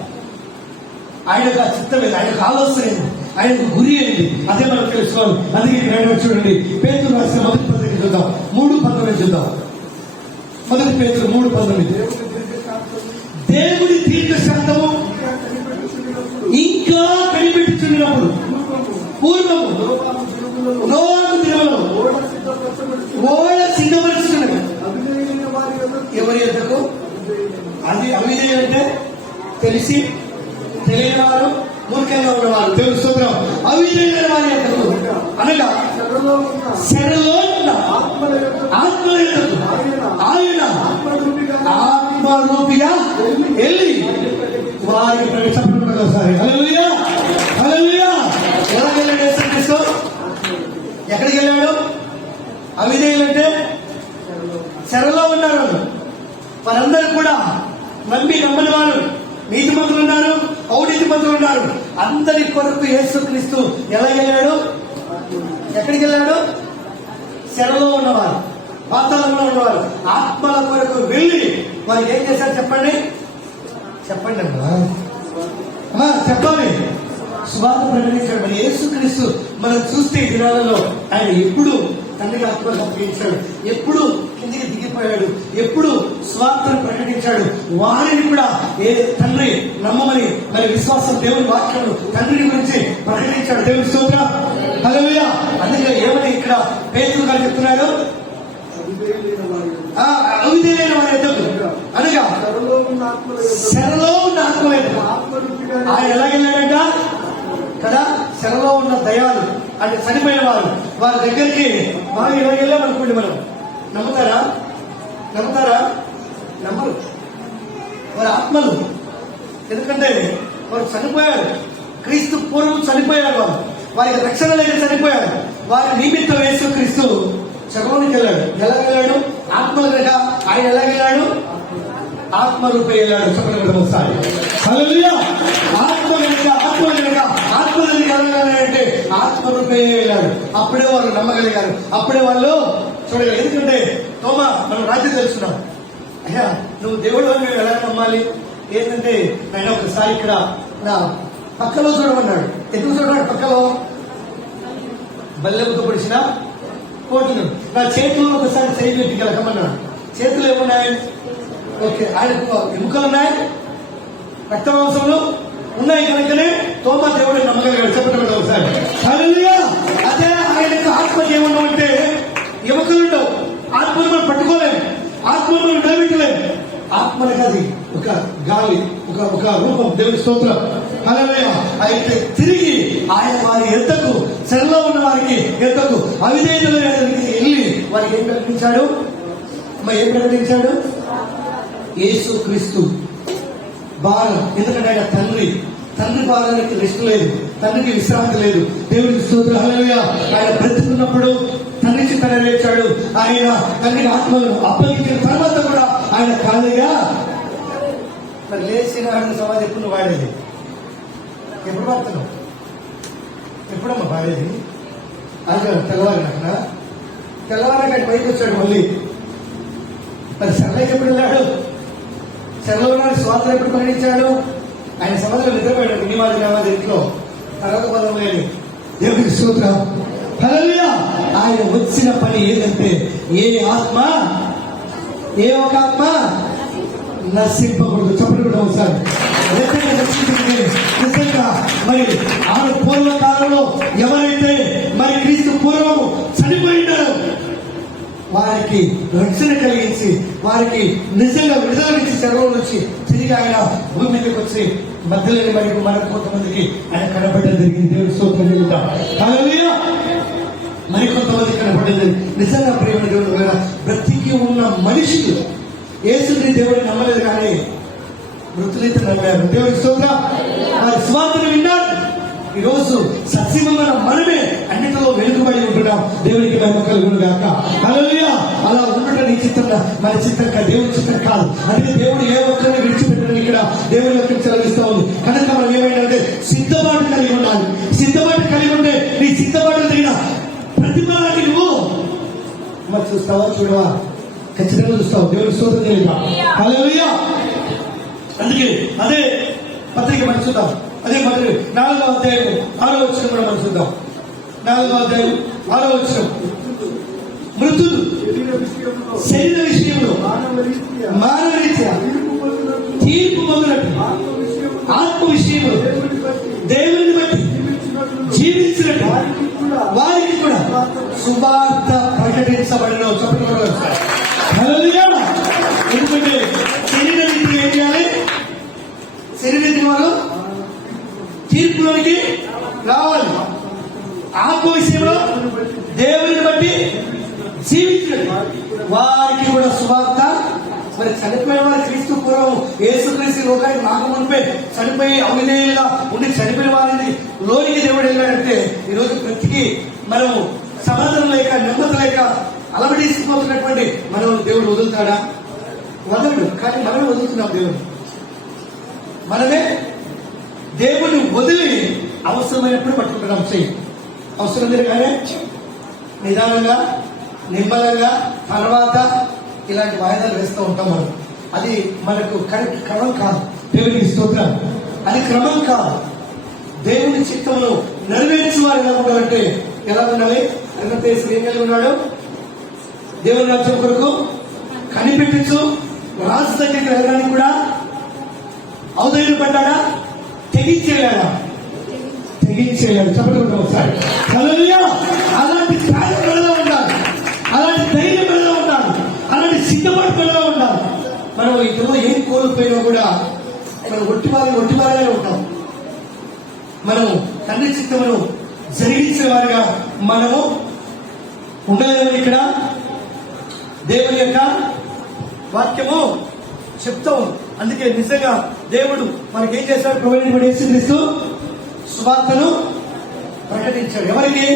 ఆయనకు ఆ చిత్తం ఏంటి, ఆయనకు ఆలోచన ఏంటి, ఆయనకు గురి ఏంటి, అదే మనం తెలుసుకోవాలి. అందుకే ఇక్కడ చూడండి, పేతురు రాసిన మొదటి పత్రిక చూద్దాం, 3:19 చూద్దాం. మొదటి పేతురు 3:19. దేవుడి దీర్ఘశాంతము ఇంకా కనిపెట్టుచున్నప్పుడు పూర్వము నోవాహు దినములలో ఓడ సిద్ధపరుచుకున్నది. ఎవరి యొద్దకు? అది అవిధేయులు అంటే తెలిసి తెలియని వారు, మూర్ఖంగా ఉన్నవారు. దేవుని స్తోత్రం. అవిధేయులైన వారి యొద్దకు అనగా శరలో ఉన్న ఆత్మల యొద్దకు ఆయన ఆత్మరూపిగా వెళ్ళి వారి ప్రవేశపెట్టుకున్నారు. ఒకసారి హల్లెలూయా, హల్లెలూయా. ఎవరికి వెళ్ళాడు యేసుక్రీస్తు? ఎక్కడికి వెళ్ళాడు? అవిధేయులంటే చెరలో ఉన్నారు. వారందరూ కూడా నమ్మని వారు, నీతిమంతులు ఉన్నారు, ఔనీతిమంతులు ఉన్నారు. అందరి కొరకు యేసుక్రీస్తు ఎలా వెళ్ళాడు? ఎక్కడికి వెళ్ళాడు? చెరలో ఉన్నవారు, పాతాళంలో ఉన్నవారు, ఆత్మల కొరకు వెళ్ళి వారికి ఏం చేశారు చెప్పండి? చెప్పండి అమ్మా, చెప్పాలి. సువార్త ప్రకటించాడు. మరి యేసుక్రీస్తు మనం చూస్తే ఈ దినాలలో ఆయన ఎప్పుడు తండ్రికి ఆత్మను అప్పగించాడు, ఎప్పుడు కిందికి దిగిపోయాడు, ఎప్పుడు స్వార్థను ప్రకటించాడు. వారిని కూడా ఏ తండ్రి నమ్మమని మరి విశ్వాసం దేవుని వాక్యం తండ్రిని గురించి ప్రకటించాడు. దేవుని స్తోత్రం, హల్లెలూయా. అందుకే ఏమని ఇక్కడ పేతురు గారు చెప్తున్నాడు? అవిధేయులైన వారి ఎద్దకు అనగా శరలో ఉన్న ఆత్మలేదు. ఆయన ఎలాగెళ్ళాడంట కదా? శరలో ఉన్న దయాలు అంటే చనిపోయిన వారు, వారి దగ్గరికి మనం ఇలా వెళ్ళామనుకోండి, మనం నమ్ముతారా? నమ్మరు. వారి ఆత్మలు, ఎందుకంటే వారు చనిపోయారు. క్రీస్తు పూర్వం చనిపోయారు. వారికి రక్షణ లేక చనిపోయారు. వారి నిమిత్తం యేసుక్రీస్తు చెరలోనికి వెళ్ళాడు. ఎలా వెళ్ళాడు? ఆత్మలుగా. ఆయన ఎలా వెళ్ళాడు? ఆత్మరూపే వెళ్ళాడు. చెప్పండి ఒకసారి హల్లెలూయా. ఆత్మలకి వెళ్ళాలంటే ఆత్మరూపే వెళ్ళాడు. అప్పుడే వాళ్ళు నమ్మగలిగారు, అప్పుడే వాళ్ళు చూడగలరు. ఎందుకంటే తోమా మనం రాజ్యం తెలుసుకున్నాం. అయ్యా నువ్వు దేవుడు అని మేము ఎలా నమ్మాలి? ఏంటంటే ఆయన ఒకసారి ఇక్కడ నా పక్కలో చూడమన్నాడు. ఎందుకు చూడమన్నాడు? పక్కలో బల్లెముతో పొడిచిన కోట్లు నా చేతుల్లో ఒకసారి చేయి పెట్టి కలకమన్నాడు. చేతులు ఏమున్నాయి? ఓకే, ఆయనకు ఎముకలు ఉన్నాయి, రక్త మాంసములు ఉన్నాయి. కనుకనే తోమా దేవుడు నమ్మగలిగాడు. చెప్పండి ఒకసారి హల్లెలూయా. అదే ఆయనకు ఆత్మ ఏమన్నా అంటే ఎముకలుండవు, ఆత్మను మనం పట్టుకోలేము, ఆత్మను మనం నిలబెట్టలేము. ఆత్మని కాదు, ఒక గాలి, ఒక రూపం. దేవుని స్తోత్రం, హల్లెలూయా. అయితే తిరిగి ఆయన వారి ఎద్దకు, చెరలో ఉన్న వారికి ఎద్దకు, అవిధేయుల వెళ్ళి వారికి ఏం ప్రకటించాడు? ఏం ప్రకటించాడు? యేసుక్రీస్తు భారం. ఎందుకంటే ఆయన తండ్రి భారానికి రెస్ట్ లేదు, తండ్రికి విశ్రాంతి లేదు. దేవుడికి స్తోత్రం, హల్లెలూయా. ఆయన బ్రతుకున్నప్పుడు తండ్రి చిత్త నెరవేర్చాడు. ఆయన తండ్రికి ఆత్మను అప్పగించిన తర్వాత కూడా ఆయన ఖాళీగా మరి లేచిన సమాజం ఎప్పుడు నువ్వు వాడేది? ఎప్పుడు వాడుతున్నావు? ఎప్పుడమ్మా వాడేది? అది తెల్లవారినాక పైకి వచ్చాడు. మళ్ళీ మరి సరళకి ఎప్పుడు వెళ్ళాడు? చెరలో ఉన్నాడు. స్వాతంత్రం ఎప్పుడు ప్రకటించాడు? ఆయన సమాజంలో నిద్రపోయాడు. నివాది ఇంట్లో తర్వాత పదం లేదు. దేవుడికి స్తోత్రం, హల్లెలూయా. ఆయన వచ్చిన పని ఏదంటే ఏ ఒక ఆత్మ నశింపకూడదు. చెప్పండి కూడా ఒకసారి. నిజంగా మరి ఆ పూర్వకాలంలో ఎవరైతే మరి క్రీస్తు పూర్వము చనిపోయినారో వారికి రక్షణ కలిగించి, వారికి నిజంగా విడుదలనిచ్చి చెరలో నుంచి తిరిగి ఆయన భూమి మీదకి వచ్చి మధ్యలోని మరియు మనకు కొంతమందికి ఆయన కనబడడం జరిగింది. దేవుడి స్తోత్రం చెల్లిద్దాం, హల్లెలూయా. మరికొంతమంది కనబడింది. నిజంగా ప్రేమ దేవుడు బ్రతికి ఉన్న మనుషులు యేసుని దేవుడిని నమ్మలేదు, కానీ మృతులైతే నమ్మారు. దేవుడి స్తోత్రం. వారి స్వార్థను విన్నారు. ఈ రోజు సజీవమైన మనమే అన్నిటిలో వెనుకబడి ఉంటున్నాం. దేవునికి మహిమ కలుగును గాక, హల్లెలూయా. అలా ఉండటం నీ చిత్తం, మన చిత్తం కాదు, దేవుడి చిత్తం కాదు. అందుకే దేవుడు ఏ ఒక్కరిని విడిచిపెట్టడం ఇక్కడ దేవుడి యొక్క చదివిస్తూ ఉంది. కనుక మనం ఏమైందంటే సిద్ధపాటు కలిగి ఉండాలి. సిద్ధపాటు కలిగి ఉంటే నీ సిద్ధపాటు తగిన ప్రతిఫలాన్ని నువ్వు మరి చూస్తావా? చూడవా? ఖచ్చితంగా చూస్తావు. దేవుడి స్తోత్రం తెలియదా, హల్లెలూయా. అందుకే అదే పత్రిక మనం చూద్దాం. అదే మొదటి 4వ అధ్యాయం 6వ వచనం కూడా మనం చూద్దాం. 4వ అధ్యాయం 6వ వచనం, మృతులు శరీర విషయంలో మానవ రీత్యా తీర్పు పొందినట్టు ఆత్మ విషయంలో దేవుని బట్టి జీవించినట్టు వారికి కూడా సువార్త ప్రకటించబడిన. ఎందుకంటే శరీర రీతిలో ఏం చేయాలి? శరీర రీతి వారు తీర్పులోనికి రావాలి. ఆత్మ విషయంలో దేవుని బట్టి జీవించినట్టు వారికి కూడా సువార్త. మరి చనిపోయిన వారు క్రీస్తు పూర్వం యేసుక్రీస్తు లోకానికి మాకు మునిపే చనిపోయి అవిధేయులుగా ఉండి చనిపోయిన వారిని లోనికి దేవుడు వెళ్ళాడంటే ఈరోజు ప్రతికి మనం సమాధానం లేక నెమ్మది లేక అలవడేసిపోతున్నటువంటి మనం దేవుడు వదులుతాడా? వదలడు. కానీ మనమే వదులుతున్నాం దేవుడు. మనమే దేవుడిని వదిలి అవసరమైనప్పుడు పట్టుకుంటున్నాం. చెయ్యి అవసరం కానీ నిదానంగా నిమ్మలంగా తర్వాత ఇలాంటి వాయిదాలు వేస్తూ ఉంటాం మనం. అది మనకు క్రమం కాదు. దేవునికి స్తోత్రం. అది క్రమం కాదు. దేవుని చిత్తంలో నెరవేర్చు వారు ఎలా ఉండాలంటే ఎలా ఉండాలి? అన్నదేశం ఏం కలిగి ఉన్నాడు? దేవుని రాజ్యం కొరకు కనిపెట్టచ్చు. రాజు దగ్గరికి వెళ్ళడానికి కూడా ఔదర్యపడ్డా? తెగించేయాడా? తెగించేయాడు. చెప్పకుండా ఒకసారి హల్లెలూయా. అలాంటి కార్యక్రమంలో ఉండాలి, అలాంటి ధైర్యం ఎలా ఉండాలి, అలాంటి సిద్ధపాటు ఎలా ఉండాలి. మనం ఇంట్లో ఏం కోల్పోయినా కూడా మనం ఒట్టివారిగానే ఉంటాం. మనం తండ్రి చిత్తమును జరిగించే వారిగా మనము ఉండలేమని ఇక్కడ దేవుని యొక్క వాక్యము చెప్తాం. అందుకే నిజంగా దేవుడు మనకి ఏం చేశాడు? ప్రొవైడ్ యేసుక్రీస్తు సువార్తను ప్రకటించాడు. ఎవరికి?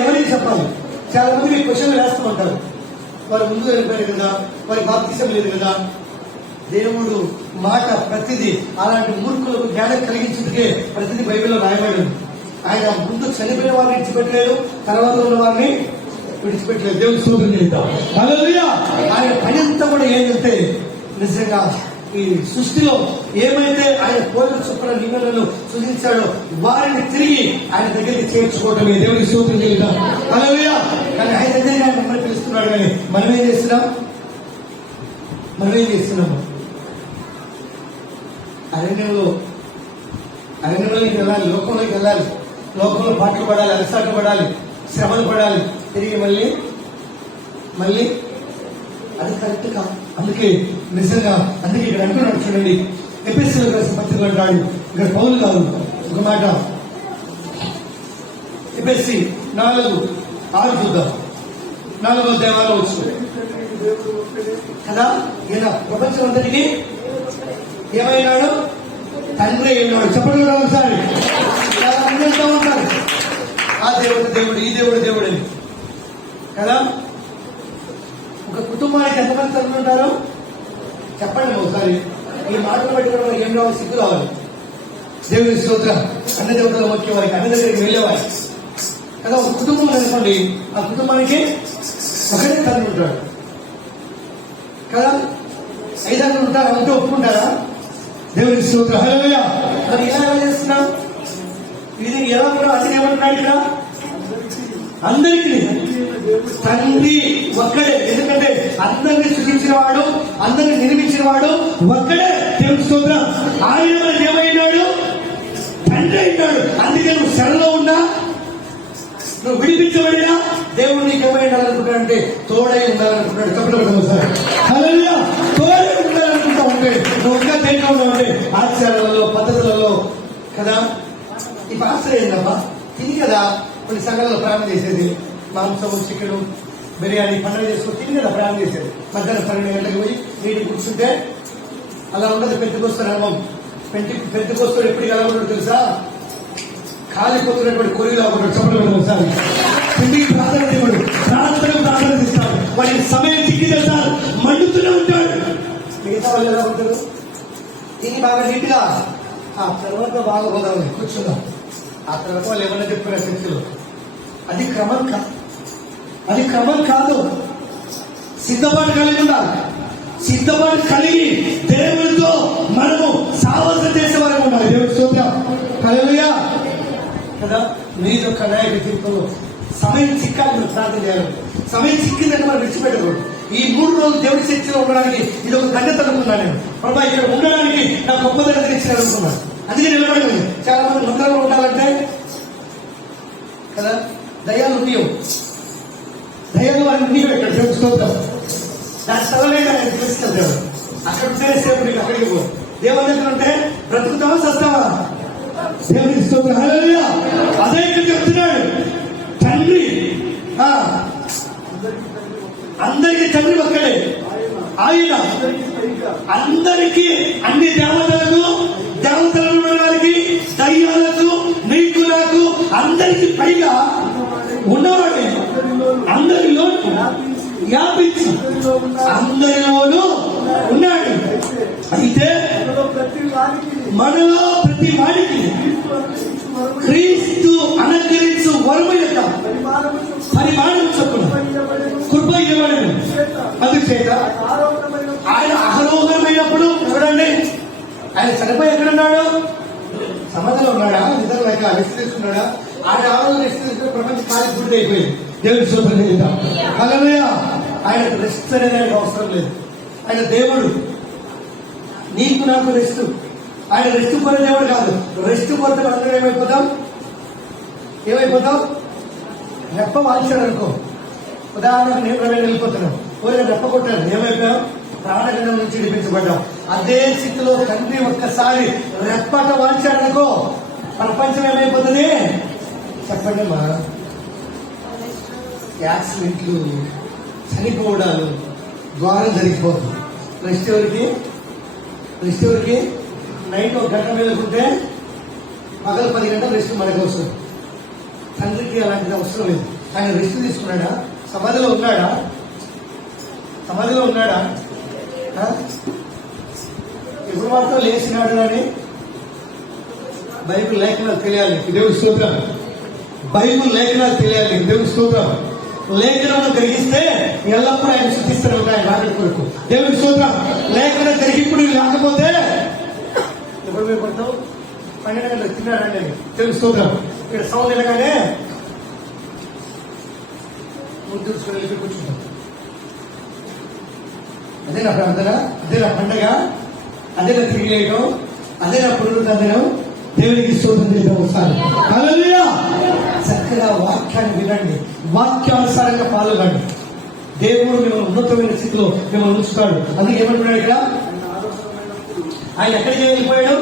ఎవరికి చెప్పాలి? చాలా మంది క్వశ్చన్లు వేస్తూ ఉంటారు. వారు ముందు వెళ్ళిపోయారు కదా, వారి బాప్తిసం లేదు కదా. దేవుడు మాట ప్రతిదీ అలాంటి మూర్ఖులకు జ్ఞానం కలిగించుటకే ప్రతిదీ బైబిల్లో రాయబడి. ఆయన ముందు చనిపోయిన వారిని విడిచిపెట్టలేదు, తర్వాత ఉన్న వారిని విడిచిపెట్టలేదు. దేవుడు స్తోత్రం చేద్దాం. హల్లెలూయా. ఆయన పని అంతా కూడా ఏంటంటే నిజంగా ఈ సృష్టిలో ఏమైతే ఆయన పోలిక చొప్పున నియమాలను సృజించాడో వారిని తిరిగి ఆయన దగ్గరికి చేర్చుకోవటమే. దేవుడికి స్తోత్రం చేద్దాం. హల్లెలూయా. కానీ ఆయన దగ్గర ఆయన మిమ్మల్ని పిలుస్తున్నాడు. కానీ మనం ఏం చేస్తున్నాము? అరణ్యంలోకి వెళ్ళాలి, లోకంలోకి వెళ్ళాలి, లోకంలో పాటలు పడాలి, అలసాట పడాలి, శ్రమలు పడాలి, తిరిగి మళ్ళీ అది కరెక్ట్ కాదు. అందుకే నిజంగా ఇక్కడ అంటున్నాడు చూడండి, ఎపిఎస్సీలో రాసిన పత్రిక అంటాడు. ఇక్కడ పౌలు కాదు, ఒక మాట ఎపిఎస్సీ 4:6 చూద్దాం. 4వ అధ్యాయం వచ్చు కదా. ఈయన ప్రపంచం అంతటికి ఏమైనాడు? తండ్రి అయినాడు. చెప్పండి ఒకసారి. చాలా మంది అంటూ ఉంటారు ఆ దేవుడు ఈ దేవుడు అని కదా. ఒక కుటుంబానికి ఎంతమంది తండ్రులు ఉంటారు? చెప్పండి ఒకసారి. ఈ మాటలు బట్టి కూడా ఏం రావాలి? సిగ్గు రావాలి. దేవుని స్తోత్రం. అన్న దేవతలు ముఖ్య వారికి అన్న దగ్గరికి వెళ్ళేవారు కదా. ఒక కుటుంబం అనుకోండి, ఆ కుటుంబానికి ఒకటే తండ్రి ఉంటాడు కదా. 5 అన్నలు ఉంటారు, అంతా ఒప్పుకుంటారా? దేవుని స్తోత్రం. హల్లెలూయా. మరి ఎలా చేస్తున్నాం? ఇది ఎలా కూడా అది ఏమంటున్నాడు ఇక్కడ? అందరికీ తండ్రి ఒక్కడే. ఎందుకంటే అందరినీ సృష్టించిన వాడు, అందరినీ నిర్మించిన వాడు ఒక్కడే. దేవుని స్తోత్రం. ఆయన మనకి ఏమైనాడు? తండ్రి అయినాడు. అందుకే నువ్వు శ్రమలో ఉన్నా, నువ్వు విడిపించబడినా దేవుడు నీకు ఏమై ఉండాలనుకుంటాడంటే తోడై ఉండాలనుకుంటాడు. తప్పకుండా సార్ హల్లెలూయా. తోడై ఉండాలనుకుంటా ఉంటే నువ్వు ఇంకా దేంట్లో ఉంటే ఆచారాలలో పద్ధతులలో కదా. ఈ పాస్టర్ ఏందమ్మా తిని కదా కొన్ని సంఘాలలో ప్రారంభం చేసేది. మాంసము, చికెను, బిర్యానీ పండుగ చేసుకుని తిని కదా ప్రారంభం చేసేది. మధ్యాహ్నం 12 గంటలకు పోయి నీటికి కూర్చుంటే అలా ఉండదు. పెద్దకొస్తారు అనుభవం. పెద్దకొస్తారు ఎప్పటికి ఎలా ఉండదు తెలుసా? కాలిపోతున్నటువంటి కొరిలా ఉంటాడు. చెప్పలేదు ఒకసారి. ఇంటికి ప్రాధాన్యత ఇవ్వడు, ప్రార్థనకు ఇస్తాడు. వాడికి సమయం తిక్కితే సార్ మండుతూనే ఉంటాడు. మిగతా వాళ్ళు ఎలా ఉంటారు? దీన్ని బాగా నీట్గా ఆ తర్వాత బాగా పోదాం, కూర్చుందాం. ఆ తర్వాత వాళ్ళు ఏమన్నా చెప్పారు శక్తులు. అది క్రమం కాదు. సిద్ధపాటు కలిగి ఉండాలి. సిద్ధపాటు కలిగి దేవునితో మనము సావాసం చేసే వరకు ఉండాలి. దేవుడి స్తోత్రం. హల్లెలూయా కదా. మీరు ఒక నాయక జీవితంలో సమయం చిక్కాలి, మీరు ప్రార్థన చేయాలి. సమయం చిక్కిందంటే మనం విడిచిపెట్టకూడదు. ఈ 3 రోజులు దేవుడి శక్తిలో ఉండడానికి ఇది ఒక ధన్యత అనుకున్నాను నేను. ప్రభా ఇక్కడ ఉండడానికి నాకు గొప్ప ధన్యత ఇచ్చిన అనుకున్నాను. అందుకే నిలబడలేదు. చాలా మంది మందిరంలో ఉండాలంటే కదా దయ్యాలు ఉండవు, దయ్యాలు వారిని ఉండవు. ఇక్కడ దేవుడి స్తోత్రం. దాని సరళంగా నేను తెలుస్తుంది దేవుడు. అక్కడ ఉంటేనే సేపు, నీకు అక్కడికి పో. దేవుని దగ్గర ఉంటే బ్రతుకుతావా సస్తావా? దేవుడికి స్తోత్రం. హల్లెలూయా. అదే ఇక్కడ చెప్తున్నాడు తండ్రి. అందరికీ తండ్రి ఒక్కడే. ఆయన అందరికీ అన్ని దేవతలకు ఉండడానికి దయ్యాలకు నీకు నాకు అందరికి పైగా ఉన్నవాడే. అందరిలో వ్యాపించి అందరిలోనూ ఉన్నాడు. అయితే మనలో ప్రతి వాడికి క్రీస్తు అనుగ్రహించు వరము యొక్క పరిమాణం చొప్పున కృప ఇవ్వబడను. అందుచేత ఆయన అహరోహమైనప్పుడు చూడండి, ఆయన చనిపోయి ఎక్కడున్నాడు? సమాధిలో ఉన్నాడా? నిద్ర లేక రెస్ట్ తీసుకున్నాడా? ఆయన ఆ రోజు రెస్ట్ తీసుకున్న ప్రపంచ కార్యం పూర్తి అయిపోయింది. దేవుడి స్తోత్రం చేద్దాం. హల్లెలూయా. ఆయనకు రెస్ట్ అనేది ఆయనకు అవసరం లేదు. ఆయన దేవుడు, నీకు నాకు రెస్ట్. ఆయన రెస్ట్ కోరే దేవుడు కాదు. రెస్ట్ కోరితే అందరూ ఏమైపోతాం? రెప్ప వాల్చాడు అనుకో. ఉదాహరణకు నేను వెళ్ళిపోతున్నాను, కోరిక రెప్ప కొట్టాను, ఏమైపోయాం? ప్రాణగణం నుంచి విడిపించబడ్డాం. అదే స్థితిలో తండ్రి ఒక్కసారి రెప్పట వాల్చాడు అనుకో, ప్రపంచం ఏమైపోతుంది? చెప్పండి మా. యాక్సిడెంట్లు, చనిపోవడాలు, ద్వారం జరిగిపోతుంది. రెస్ట్ ఎవరికి? నైట్ 1 గంట వెళ్ళకుంటే పగలు 10 గంటలు రెస్ట్ మనకు వస్తుంది. తండ్రికి అలాంటిది అవసరం లేదు. ఆయన రెస్ట్ తీసుకున్నాడా? సమాధిలో ఉన్నాడా? ఎప్పుడు మాత్రం లేచినాడు అని బైబిల్ లేఖనాలు తెలియాలి. దేవుడి స్తోత్రం. బైబిల్ లేఖనాలు తెలియాలి. దేవుడి స్తోత్రం. లేఖనం గ్రహిస్తే ఎల్లప్పుడూ ఆయన శుద్ధిస్తూనే ఉన్నాయి రాకడ కొరకు. దేవుడి స్తోత్రం. లేఖన గ్రహింపుడు లేకపోతే ఎప్పుడు భయపడతావు? 12 గంటలు తిన్నాడండి. దేవుడి స్తోత్రం. ఇక్కడ సౌండ్ వినగానే ముద్దుకొని వెళ్ళి కూర్చుంటాం. అదే నా ప్రార్థన, అదే నా పండగ, అదే నా తిరిగి వేయడం, అదే నా పునరుద్ధరణ. దేవునికి స్తోత్రం చేద్దాం ఒకసారి. హల్లెలూయా. చక్కగా వాక్యాన్ని వినండి, వాక్యానుసారంగా పాల్గొనండి. దేవుడు మిమ్మల్ని ఉన్నతమైన స్థితిలో మిమ్మల్ని ఉంచుతాడు. అందుకే ఏమంటున్నాడు ఇక్కడ? ఆయన ఎక్కడికి వెళ్ళిపోయాడు?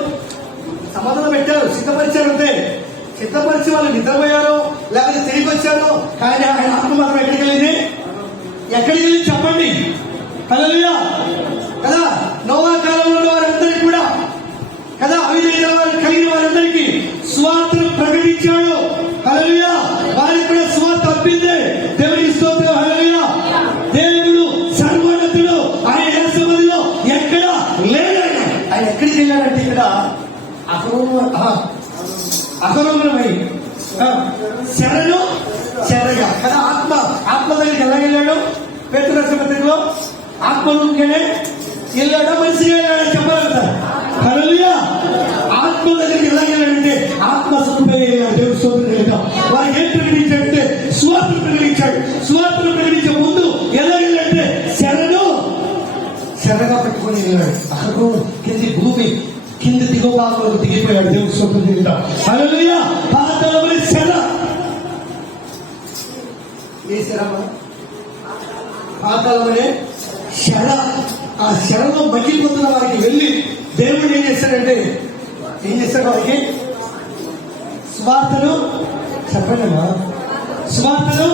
సమాధానం పెట్టారు, సిద్ధపరిచారు. అంతే, సిద్ధపరిచి వాళ్ళు నిద్రపోయారు, లేకపోతే తిరిగి వచ్చారు. కానీ ఆయన ఆత్మ మాత్రం ఎక్కడికి వెళ్ళింది? ఎక్కడికి వెళ్ళి చెప్పండి. హల్లెలూయా కదా. నోవా కాలంలో వారందరికీ కూడా కదా, అవిధేయత కలిగిన వారందరికీ స్వార్థను ప్రకటించాడు. హల్లెలూయా. వారికి కూడా స్వార్థ తప్పింది. దేవునికి స్తోత్రం. హల్లెలూయా. దేవుడు సర్వోన్నతుడు. ఆయన సమాధిలో ఎక్కడ లేడు. ఆయన ఎక్కడికి వెళ్ళాడంటే ఇక్కడ అహరోమై చెరగా కదా. ఆత్మ దగ్గరికి ఎలా వెళ్ళాడు? పేతురు రాసిన పత్రికలో ఆత్మలోనే వెళ్ళాడా, మనిషిగా వెళ్ళాడా చెప్పగలుగుతారు. హల్లెలూయా. ఆత్మ దగ్గరికి ఎలా వెళ్ళాడంటే ఆత్మ స్వరూపంగా వెళ్ళాడు. దేవుడు స్తోత్రం చేద్దాం. వారికి ఏం ప్రకటించాడంటే స్వార్థను ప్రకటించాడు. స్వార్థను ప్రకటించే ముందు ఎలా వెళ్ళాడంటే చెరగా పెట్టుకొని వెళ్ళాడు. అక్కడ కింది భూమి కింద దిగువకు దిగిపోయాడు. దేవుడు స్తోత్రం చేద్దాం. హల్లెలూయా. పాతాళమనే చెర. ఏ చెరమా? పాతాళమనే చెర. ఆ చెరలో మగ్గిపోతున్న వారికి వెళ్ళి దేవుడు ఏం చేస్తాడు వారికి? స్వార్థను చెప్పండి అమ్మా. స్వార్థను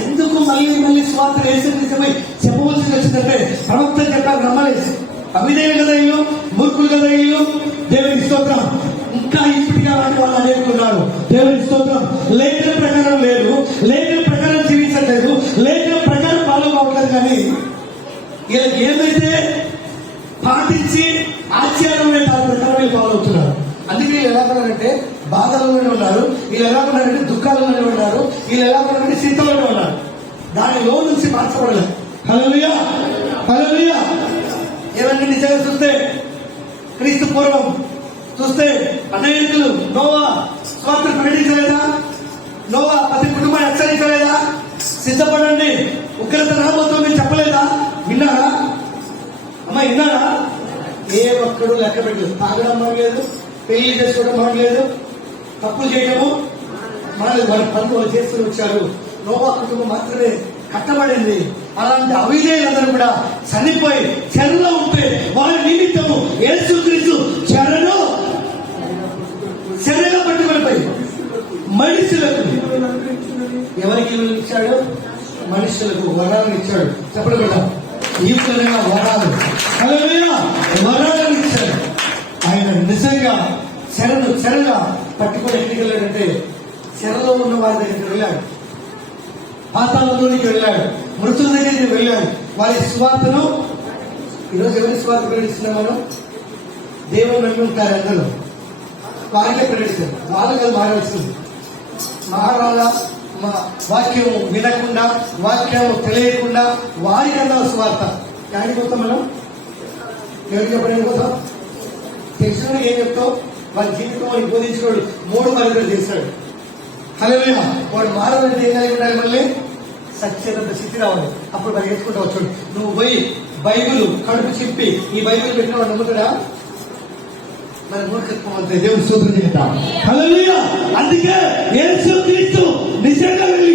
ఎందుకు మళ్ళీ స్వార్థను వేసి నిజమై చెప్పవలసి వచ్చిందంటే ప్రవక్త చెప్పారు, నమ్మలేదు. అవిధేయులు కదా వీళ్ళు, మూర్ఖులు కదా వీళ్ళు. దేవుని స్తోత్రం. ఇంకా ఇప్పటిగా అలాంటి వాళ్ళు అనేకున్నారు. దేవుని స్తోత్రం. లేఖన ప్రకారం లేదు, లేఖన ప్రకారం జీవించట్లేదు, లేఖన ప్రకారం ఫాలో అవ్వట్లేదు. కానీ వీళ్ళకి ఏదైతే పాటించి ఆచారం దాని ప్రకారం ఫాలో అవుతున్నారు. అందుకే వీళ్ళు ఎలా ఉన్నారంటే బాధల్లోనే ఉన్నారు, వీళ్ళు ఎలా ఉన్నారంటే దుఃఖాలలోనే ఉన్నారు, వీళ్ళు ఎలా ఉన్నారంటే స్థితిలోనే ఉన్నారు. దానిలో నుంచి మార్చబడలేదు. హల్లెలూయా. హల్లెలూయా. ఏమన్నా నిజంగా చూస్తే క్రీస్తు పూర్వం చూస్తే అనేకులు నోవా స్వార్థ ప్రకటించలేదా? నోవా ప్రతి కుటుంబాన్ని హెచ్చరించలేదా? సిద్ధపడండి, ఉగ్రత రాబోతుంది చెప్పలేదా? విన్నారా అమ్మా? విన్నారా? ఏ ఒక్కడు లెక్క పెట్టలేదు. తాగడం మానలేదు, పెళ్లి చేసుకోవడం మానలేదు, తప్పులు చేయడము మానలేదు. వారి పనులు వాళ్ళు చేస్తూ వచ్చారు. నోవా కుటుంబం మాత్రమే కట్టబడింది. అలాంటి అవిధేయులందరూ కూడా చనిపోయి చెరలో ఉంటే వారి నిమిత్తము యేసుక్రీస్తు చెరలో పట్టుబడిపోయి మనుషులకు, ఎవరికి ఇచ్చాడు? మనుషులకు వరాలను ఇచ్చాడు. చెప్పండి కదా, ఈ విధంగా వరాలు వరాలను ఇచ్చాడు. ఆయన నిజంగా చెరగా పట్టుకొని ఎక్కడికి వెళ్ళాడంటే చెరలో ఉన్న వారి దగ్గరికి వెళ్ళాడు, పాతాళంలోనికి వెళ్ళాడు, మృతుల దగ్గరికి వెళ్ళాడు. వారి స్వార్థను ఈరోజు ఎవరి స్వార్థ ప్రకటిస్తున్నాం మనం? దేవుడు నమ్ముంటారు అందరూ, వారికే ప్రకటిస్తారు. వాళ్ళకి అది మారవలసింది. మారాల వాక్యం వినకుండా, వాక్యం తెలియకుండా వారికి అందాల స్వార్థ. కానీ పోతాం మనం ఎవరికి చెప్పడానికి పోతాం? తెలిసిన ఏం చెప్తావు? వారి జీవితం వాడికి బోధించుకోడు 3 పరిధులు చేశాడు. హల్లెలూయా. వాడు మారాలంటే ఏం కలిగి ఉండాలి? మళ్ళీ సత్యత స్థితి రావాలి. అప్పుడు వాడు నేర్చుకుంటూ వచ్చాడు. నువ్వు పోయి బైబిల్ కడుపు చెప్పి ఈ బైబిల్ పెట్టిన వాడు నమ్ముతాడా? మన మూర్ఖత్వం అంతే. దేవుని స్తోత్రం చేద్దాం. హల్లెలూయా. అందుకే యేసుక్రీస్తు నిజంగా వెళ్ళి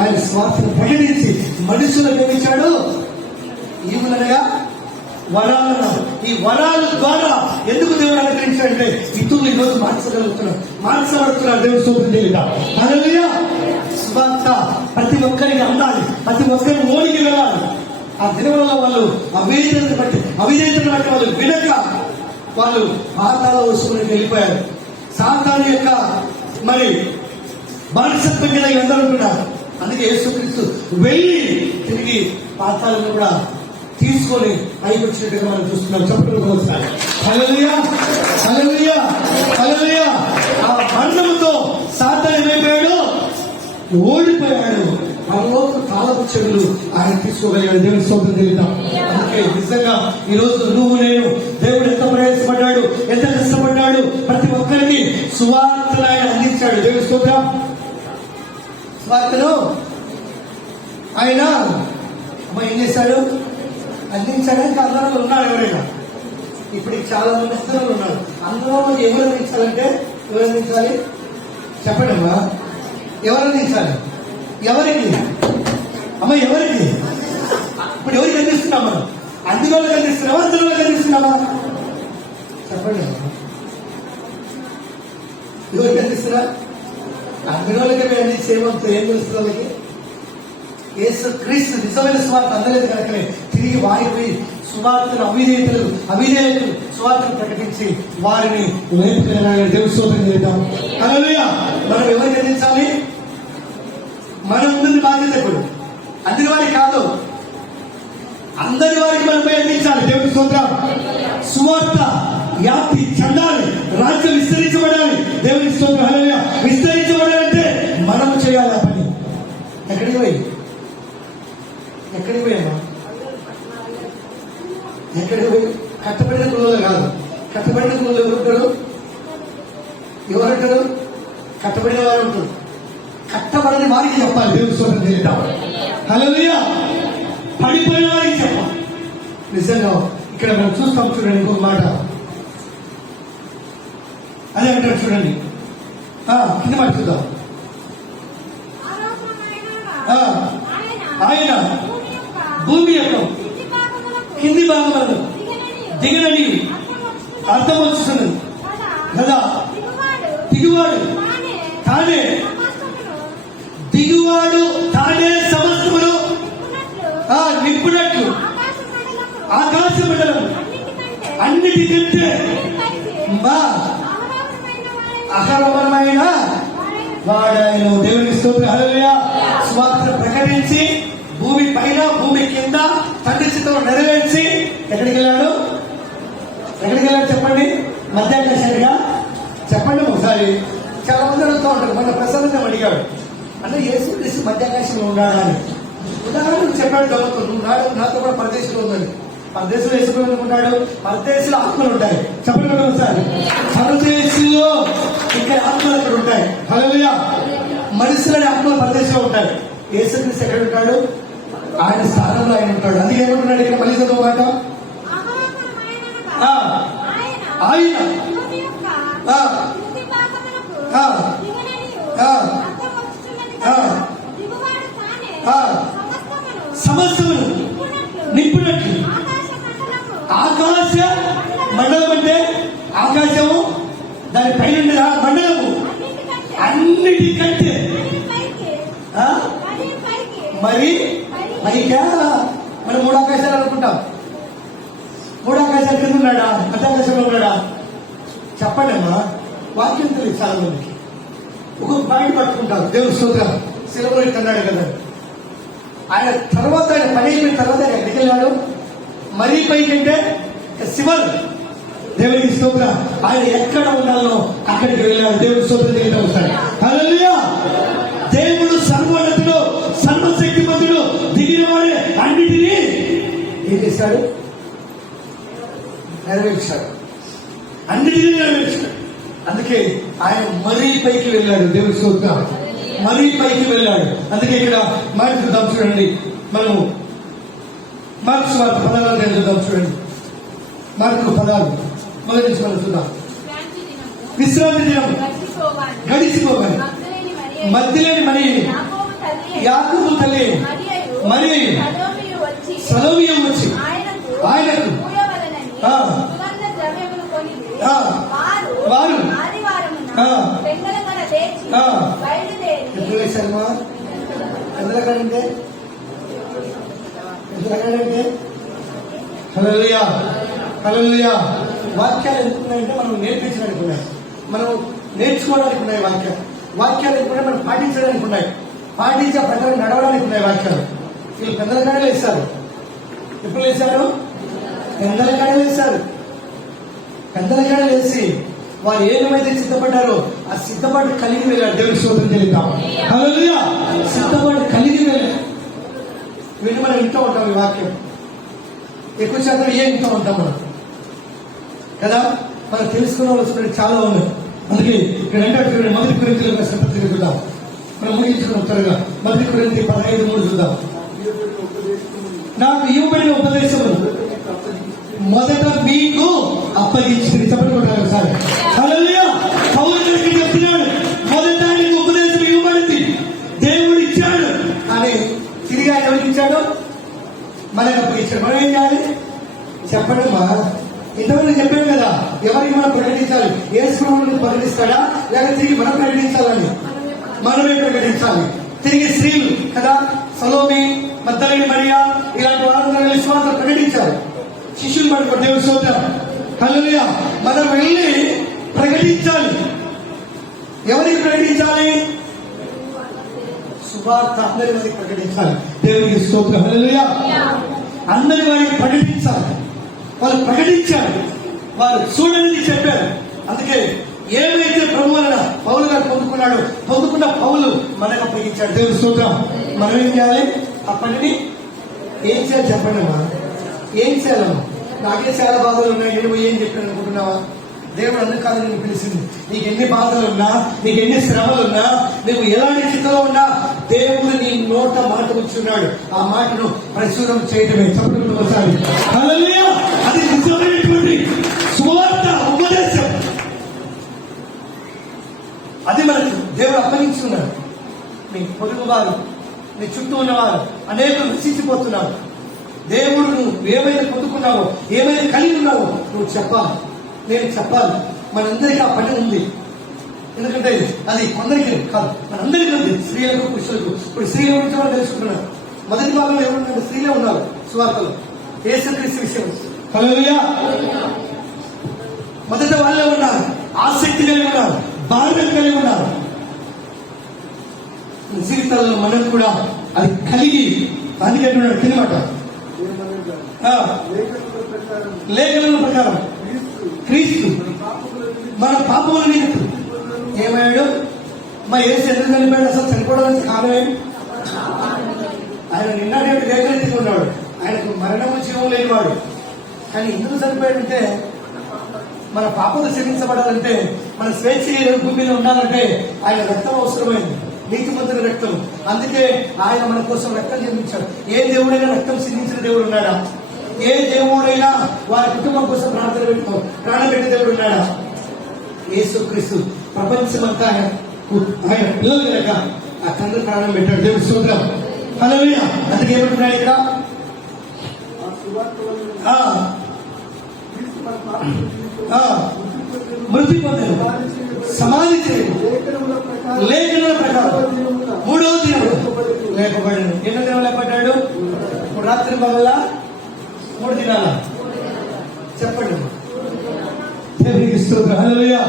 ఆయన స్వార్థను ప్రకటించి మనుషులను ప్రేమించాడు. ఈవులనగా వరాలను, ఈ వరాల ద్వారా ఎందుకు దేవుడు అనుగ్రహించాడంటే ఇతరులు ఈరోజు మార్చబడుతున్నారు. దేవుని స్తోత్రం చేద్దాం. హల్లెలూయా. స్వార్థ ప్రతి ఒక్కరికి అందాలి, ప్రతి ఒక్కరి ఓడికి వెళ్ళాలి. ఆ దినవల్ల వాళ్ళు అవిధేయతను బట్టి వాళ్ళు వినక వాళ్ళు పాతాళ వస్తువులకు వెళ్ళిపోయారు. సాతాను యొక్క మరి బానిసత్వం మీద అందరూ కూడా. అందుకే యేసుక్రీస్తు వెళ్ళి తిరిగి పాతాళను కూడా తీసుకొని పైకి వచ్చినట్టుగా మనం చూస్తున్నాం. చెప్పడం వస్తాయి. హల్లెలూయా, హల్లెలూయా, హల్లెలూయా. ఆ మరణముతో సాతాను ఏమైపోయాడు? ఓడిపోయాడు. పరలోక కాలపు చెడులు ఆయన తీసుకోగలిగాడు. దేవుని స్తోత్రం చెల్లిద్దాం. అందుకే నిజంగా ఈ రోజు నువ్వు నేను దేవుడు ఎంత ప్రయాసపడ్డాడు, ఎంత కష్టపడ్డాడు, ప్రతి ఒక్కరికి సువార్తను ఆయన అందించాడు. దేవుని స్తోత్రం. సువార్తను ఆయన ఏం చేశాడు? అందించడానికి అందరూ ఉన్నారు. ఎవరైనా ఇప్పుడు చాలా మంది అందరూ ఉన్నారు. అందరూ ఎవరు అందించాలంటే ఎవరు అందించాలి? చెప్పండి అమ్మా, ఎవరు అందించాలి? ఎవరికి అమ్మ? ఎవరికి? ఇప్పుడు ఎవరికి అందిస్తున్నాం మనం? అందులో అందిస్తున్నామా? అందులో అందిస్తున్నామా? చెప్పండి. ఎవరికి అందిస్తున్నా? అందులోకి మేము అందించేమంత ఏం తెలుస్తుంది వాళ్ళకి? యేసు క్రీస్తు నిజమైన సువార్త అందలేదు కనుకనే తిరిగి వారికి సువార్తను అవిధేయులు సువార్తను ప్రకటించి వారిని దేవుని స్తోత్రం చేద్దాం. హల్లెలూయా. మనం ఎవరికి అందించాలి? మన ముందు బాధ్యత. ఇప్పుడు అందరి వారికి కాదు, అందరి వారికి మనపై అందించాలి. దేవుని స్తోత్రం. సువార్త వ్యాప్తి చెందాలి, రాజ్యం విస్తరించబడాలి. దేవుని స్తోత్రం. హల్లెలూయా. విస్తరించబడాలంటే మనం చేయాలి ఆ పని. ఎక్కడికి పోయామా? ఎక్కడికి పోయి? కట్టబడిన కులంలో కాదు. కట్టబడిన కులంలో ఎవరుంటారు? కట్టబడిన వారు ఉంటారు. కట్టబడని వారికి చెప్పాలి. దేవుని స్తోత్రం చేద్దాం. హల్లెలూయా. పడిపోయిన వారికి చెప్పాలి. నిజంగా ఇక్కడ మనం చూస్తాం. చూడండి ఇంకొక మాట, అదే అంటారు చూడండి. కింద మాట చూద్దాం. ఆయన భూమి యొక్క కింది భాగములను దిగనని అర్థం వస్తున్నది కదా. దిగువాడు తానే, దిగువాడు తానే సమస్తమును నింపునట్లు ఆకాశ మండలం అన్నిటికంటే అహరమైన వాడాయన. దేవుని స్తోత్రం. హల్లెలూయా. సువార్త ప్రకటించి భూమి పైన భూమి కింద తండ్రి చిత్తం నెరవేర్చి ఎక్కడికి వెళ్ళాడు? చెప్పండి. మధ్యాకాశానిగా చెప్పండి ఒకసారి. చాలా మంది అడుగుతూ ఉంటారు. మన ప్రసన్నంగా అడిగాడు అంటే యేసుక్రీస్తు మధ్యాకాశంలో ఉన్నాడా అని. ఉదాహరణకు చెప్పాడు. గౌరవం, నువ్వు నాతో కూడా పరదేశంలో ఉందని. పరదేశంలో వేసుకుని అనుకుంటాడు, పరదేశంలో ఆత్మలు ఉంటాయి. చెప్పండి ఒకసారి, పరదేశంలో ఇక్కడ ఆత్మలు అక్కడ ఉంటాయి. హల్లెలూయా. మనుషులని ఆత్మలు పరదేశంలో ఉంటాయి. యేసుక్రీస్తు ఎక్కడ ఉంటాడు? ఆయన స్థానంలో ఆయన ఉంటాడు. అందుకే ఏమంటున్నాడు ఇక్కడ? మళ్ళీ చదువు మాట. ఆయన సమస్తమును నింపునట్లు. ఆకాశ మండలం అంటే ఆకాశము, దాని పైన మండలము అన్నిటికంటే మరి పైగా మనం 3 ఆకాశాలు అనుకుంటాం. 3 ఆకాశాల కింద ఉన్నాడా? మధ్యాకాశంలో ఉన్నాడా? చెప్పండి అమ్మా. వాక్యం తెలియదు చాలా మందికి. ఒక్కొక్క పాయింట్ పట్టుకుంటారు. దేవుడు స్తోత్రం. సిలువలో అన్నాడు కదా, ఆయన తర్వాత ఆయన పని అయిపోయిన తర్వాత ఆయన ఎక్కడికి వెళ్ళాడు? మరీ పైకి అంటే శివన్. దేవుడికి స్తోత్రం. ఆయన ఎక్కడ ఉండాలో అక్కడికి వెళ్ళాడు. దేవుడు స్తోత్రం తెలియదు ఒకసారి. హల్లెలూయా. దేవుడు సర్వోన్నతుడు, సర్వశక్తిమంతుడు, దిగిన వాడే అన్నిటినీ ఏం చేశాడు? నెరవేర్చాడు. అన్నిటినీ నెరవేర్చాడు. అందుకే ఆయన మరీ పైకి వెళ్ళాడు. దేవుడి స్తోత్రం. మరీ పైకి వెళ్ళాడు. అందుకే ఇక్కడ మార్కు చూద్దాం చూడండి. మనము మార్క్స్ వార్త 14 చూద్దాం చూడండి. మార్కు 14 మొదటి నుంచి మనం చూద్దాం. విశ్రాంతి దినం గడిచిపోగానే మధ్యలేని మరియని, యాకోబు తల్లి మరియు సలోమియు వచ్చి ఆయనకు వారు ఎప్పుడు వేశారమ్మా? ఎందుకంటే హల్లెలూయా. హల్లెలూయా. వాక్యాలు ఎందుకున్నాయంటే మనం నేర్పించడానికి ఉన్నాయి, మనం నేర్చుకోవడానికి ఉన్నాయి. వాక్యాలు ఎందుకుంటే మనం పాటించడానికి ఉన్నాయి, పాటించే ప్రకారం నడవడానికి ఉన్నాయి వాక్యాలు. వీళ్ళు పెద్దల కాడలు వేస్తారు. ఎప్పుడు వేశారు? పెద్దల కాడలు వేశారు. పెద్దల కాడలు వేసి వారు ఏమైతే సిద్ధపడ్డారో ఆ సిద్ధపాటు కలిగి వెళ్ళారు. దేవుడి స్తోత్రం చెల్లిద్దాం. హల్లెలూయా. సిద్ధపాటు కలిగి వెళ్ళారు. వీళ్ళు మనం ఇంట్లో ఉంటాం. ఈ వాక్యం ఎక్కువ శాతం ఇంట్లో ఉంటాం మనం కదా. మనం తెలుసుకున్న వాళ్ళు చాలా ఉన్నాయి. అందుకే ఇక్కడ అంటే చూడండి, మొదటి కొరింథీయులకు రాసిన పత్రిక చూద్దాం. మనం ముగించుకున్నాం త్వరగా. మొదటి కొరింథీ 15:3 చూద్దాం. నాకు ఇవ్వబడిన ఉపదేశములు మొదట మీకు అప్పగించింది. చెప్పండి ఒకసారి. హల్లెలూయా. పౌలు గారికి చెప్తున్నాడు, మొదట నీకు ఉపదేశం ఇవ్వబడింది, దేవుడు ఇచ్చాడు. కానీ తిరిగి ఆయన ఎవరికి ఇచ్చాడు? మనకు అప్పగించాడు. మనం ఏం చేయాలి? చెప్పండి మా. ఇంతవరకు చెప్పాను కదా, ఎవరికి మనం ప్రకటించాలి? యేసుప్రభువుని ప్రకటిస్తాడా లేక తిరిగి మనం ప్రకటించాలని? మనమే ప్రకటించాలి. తిరిగి స్త్రీలు కదా, సలోమి, మగ్దలేని మరియా ఇలాంటి వాళ్ళందరూ విశ్వాసం ప్రకటించారు. శిష్యులు పడుకో. దేవుడి స్తోత్రం. హల్లెలూయా. మనం వెళ్ళి ప్రకటించాలి. ఎవరికి ప్రకటించాలి? సువార్త అందరి వారికి ప్రకటించాలి. దేవుడికి స్తోత్రం. హల్లెలూయా. అందరి వారికి ప్రకటించాలి. వాళ్ళు ప్రకటించారు, వారు చూడని చెప్పారు. అందుకే ఏమైతే ప్రభు వలన పౌలు గారు పొందుకున్న పౌలు మనకు అప్పగించాడు. దేవుడి స్తోత్రం. మనం ఏం చేయాలి? ఆ పనిని ఏం చేయాలి? చెప్పండి అమ్మా. ఏం చేయాలమ్మా? నాకే చాలా బాధలు ఉన్నాయి, నేను ఏం చెప్పాను అనుకుంటున్నావా? దేవుడు అందుకు కాదు నేను పిలిచింది. నీకు ఎన్ని బాధలు ఉన్నా, నీకు ఎన్ని శ్రమలు ఉన్నా, నువ్వు ఎలాంటి స్థితిలో ఉన్నా, దేవుడు నీ నోట మాట ఉంచున్నాడు. ఆ మాటను ప్రచురం చేయడమే. చెప్పండి ఒకసారి. హల్లెలూయా. అది నిజమైనటువంటి సువార్త ఉపదేశం. అది మనకు దేవుడు అప్పగించుకున్నాడు. మీ పొరుగు వారు, నీ చుట్టూ ఉన్నవారు అనేకులు నశించిపోతున్నారు. దేవుడు నువ్వు ఏమైనా పొందుకున్నావో, ఏమైనా కలిగి ఉన్నావో నువ్వు చెప్పాలి, నేను చెప్పాలి. మనందరికీ ఆ పని ఉంది. ఎందుకంటే అది కొందరికి కాదు, మనందరికీ ఉంది. స్త్రీలకు, పురుషులకు. ఇప్పుడు స్త్రీల గురించి మనం తెలుసుకుంటున్నారు. మొదటి భాగంలో ఎవరున్నారు? స్త్రీలే ఉన్నారు సువార్తలో. యేసుక్రీస్తు విషయం. హల్లెలూయా. మొదట వాళ్ళే ఉన్నారు, ఆసక్తి కలిగి ఉన్నారు, బాధ్యత కలిగి ఉన్నారు. జీవితాల్లో మనం కూడా అది కలిగి, అందుకే కిందమాట లేఖనాల ప్రకారం క్రీస్తు మన పాపముల నిమిత్తం ఏమయ్యాడు? మా యేసు ఎందుకు చనిపోయాడు? అసలు చనిపోవడానికి కారణమే ఆయన నిన్నటి లేఖనెత్తుకున్నాడు. ఆయనకు మరణము జీవం లేనివాడు. కానీ ఎందుకు చనిపోయాడంటే మన పాపలు క్షమించబడాలంటే మన స్వేచ్ఛ భూమిలో ఉండాలంటే ఆయన రక్తం అవసరమైంది, నీతిమంతుల రక్తం. అందుకే ఆయన మన కోసం రక్తం చెందించాడు. ఏ దేవుడైనా రక్తం చిందించిన దేవుడు ఉన్నాడా? ఏ దేవుడైనా వారి కుటుంబం కోసం ప్రాణం పెట్టే దేవుడు ఉన్నాడా? యేసుక్రీస్తు ప్రపంచమంతా ఆయన పిల్లలు కనుక ఆ తండ్రి ప్రాణం పెట్టాడు. దేవుడు స్తోత్రం. హల్లెలూయా. అందుకే ఏమంటున్నాడు ఇక్కడ, మృతి పొందారు, సమాధి చేయరు, లేఖనాల ప్రకారం మూడవ దినములు లేపబడ్డాడు. ఎన్నో దినం లేపడ్డాడు? రాత్రి పగల 3 దినాల. చెప్పండి. దేవునికి స్తోత్రం. హల్లెలూయా.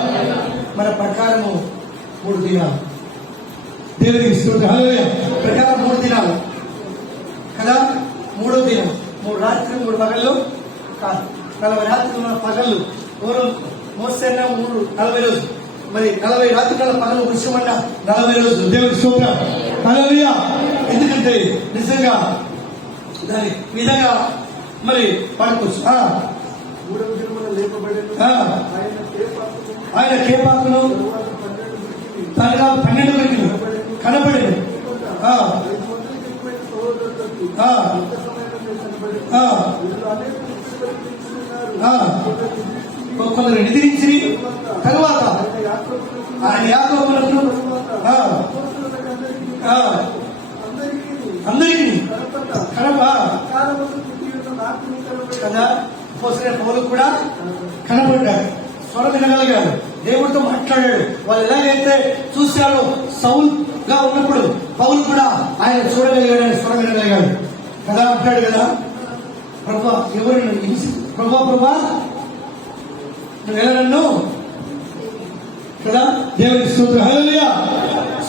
మన ప్రకారము 3 దినాలు. దేవునికి స్తోత్రం. హల్లెలూయా. ప్రకారం 3 దినాలు కదా. 3వ దినం 3 రాత్రి 3 పగళ్ళు కాదు, 40 రాత్రులు పగళ్ళు. ఎవరు? మోసే 40 రోజులు, మరి 40 రాత్రుల పగలు వృక్షమన్న 40 రోజులు. దేవుడి స్తోత్రం. హల్లెలూయా. ఎందుకంటే నిజంగా దాని విధంగా మరి పాడుకోవచ్చు. ఆయన కేపాకును తనగా 12 గంటలు కనపడేది. కొందరు నిద్రించి తరువాత ఆయన యాకోబులకు అందరికీ కదా పోసిన పౌలు కూడా కనపడ్డాడు, స్వరం వినగలిగాడు, దేవుడితో మాట్లాడాడు. వాళ్ళు ఎలాగైతే చూశాడో సౌలుగా ఉన్నప్పుడు పౌలు కూడా ఆయన చూడగలిగాడు, స్వరం వినగలిగాడు కదా. అంటాడు కదా, ప్రభా ఎవరు ప్రభా నువ్వెలా నన్ను కదా. దేవుని స్తోత్రం. హల్లెలూయా.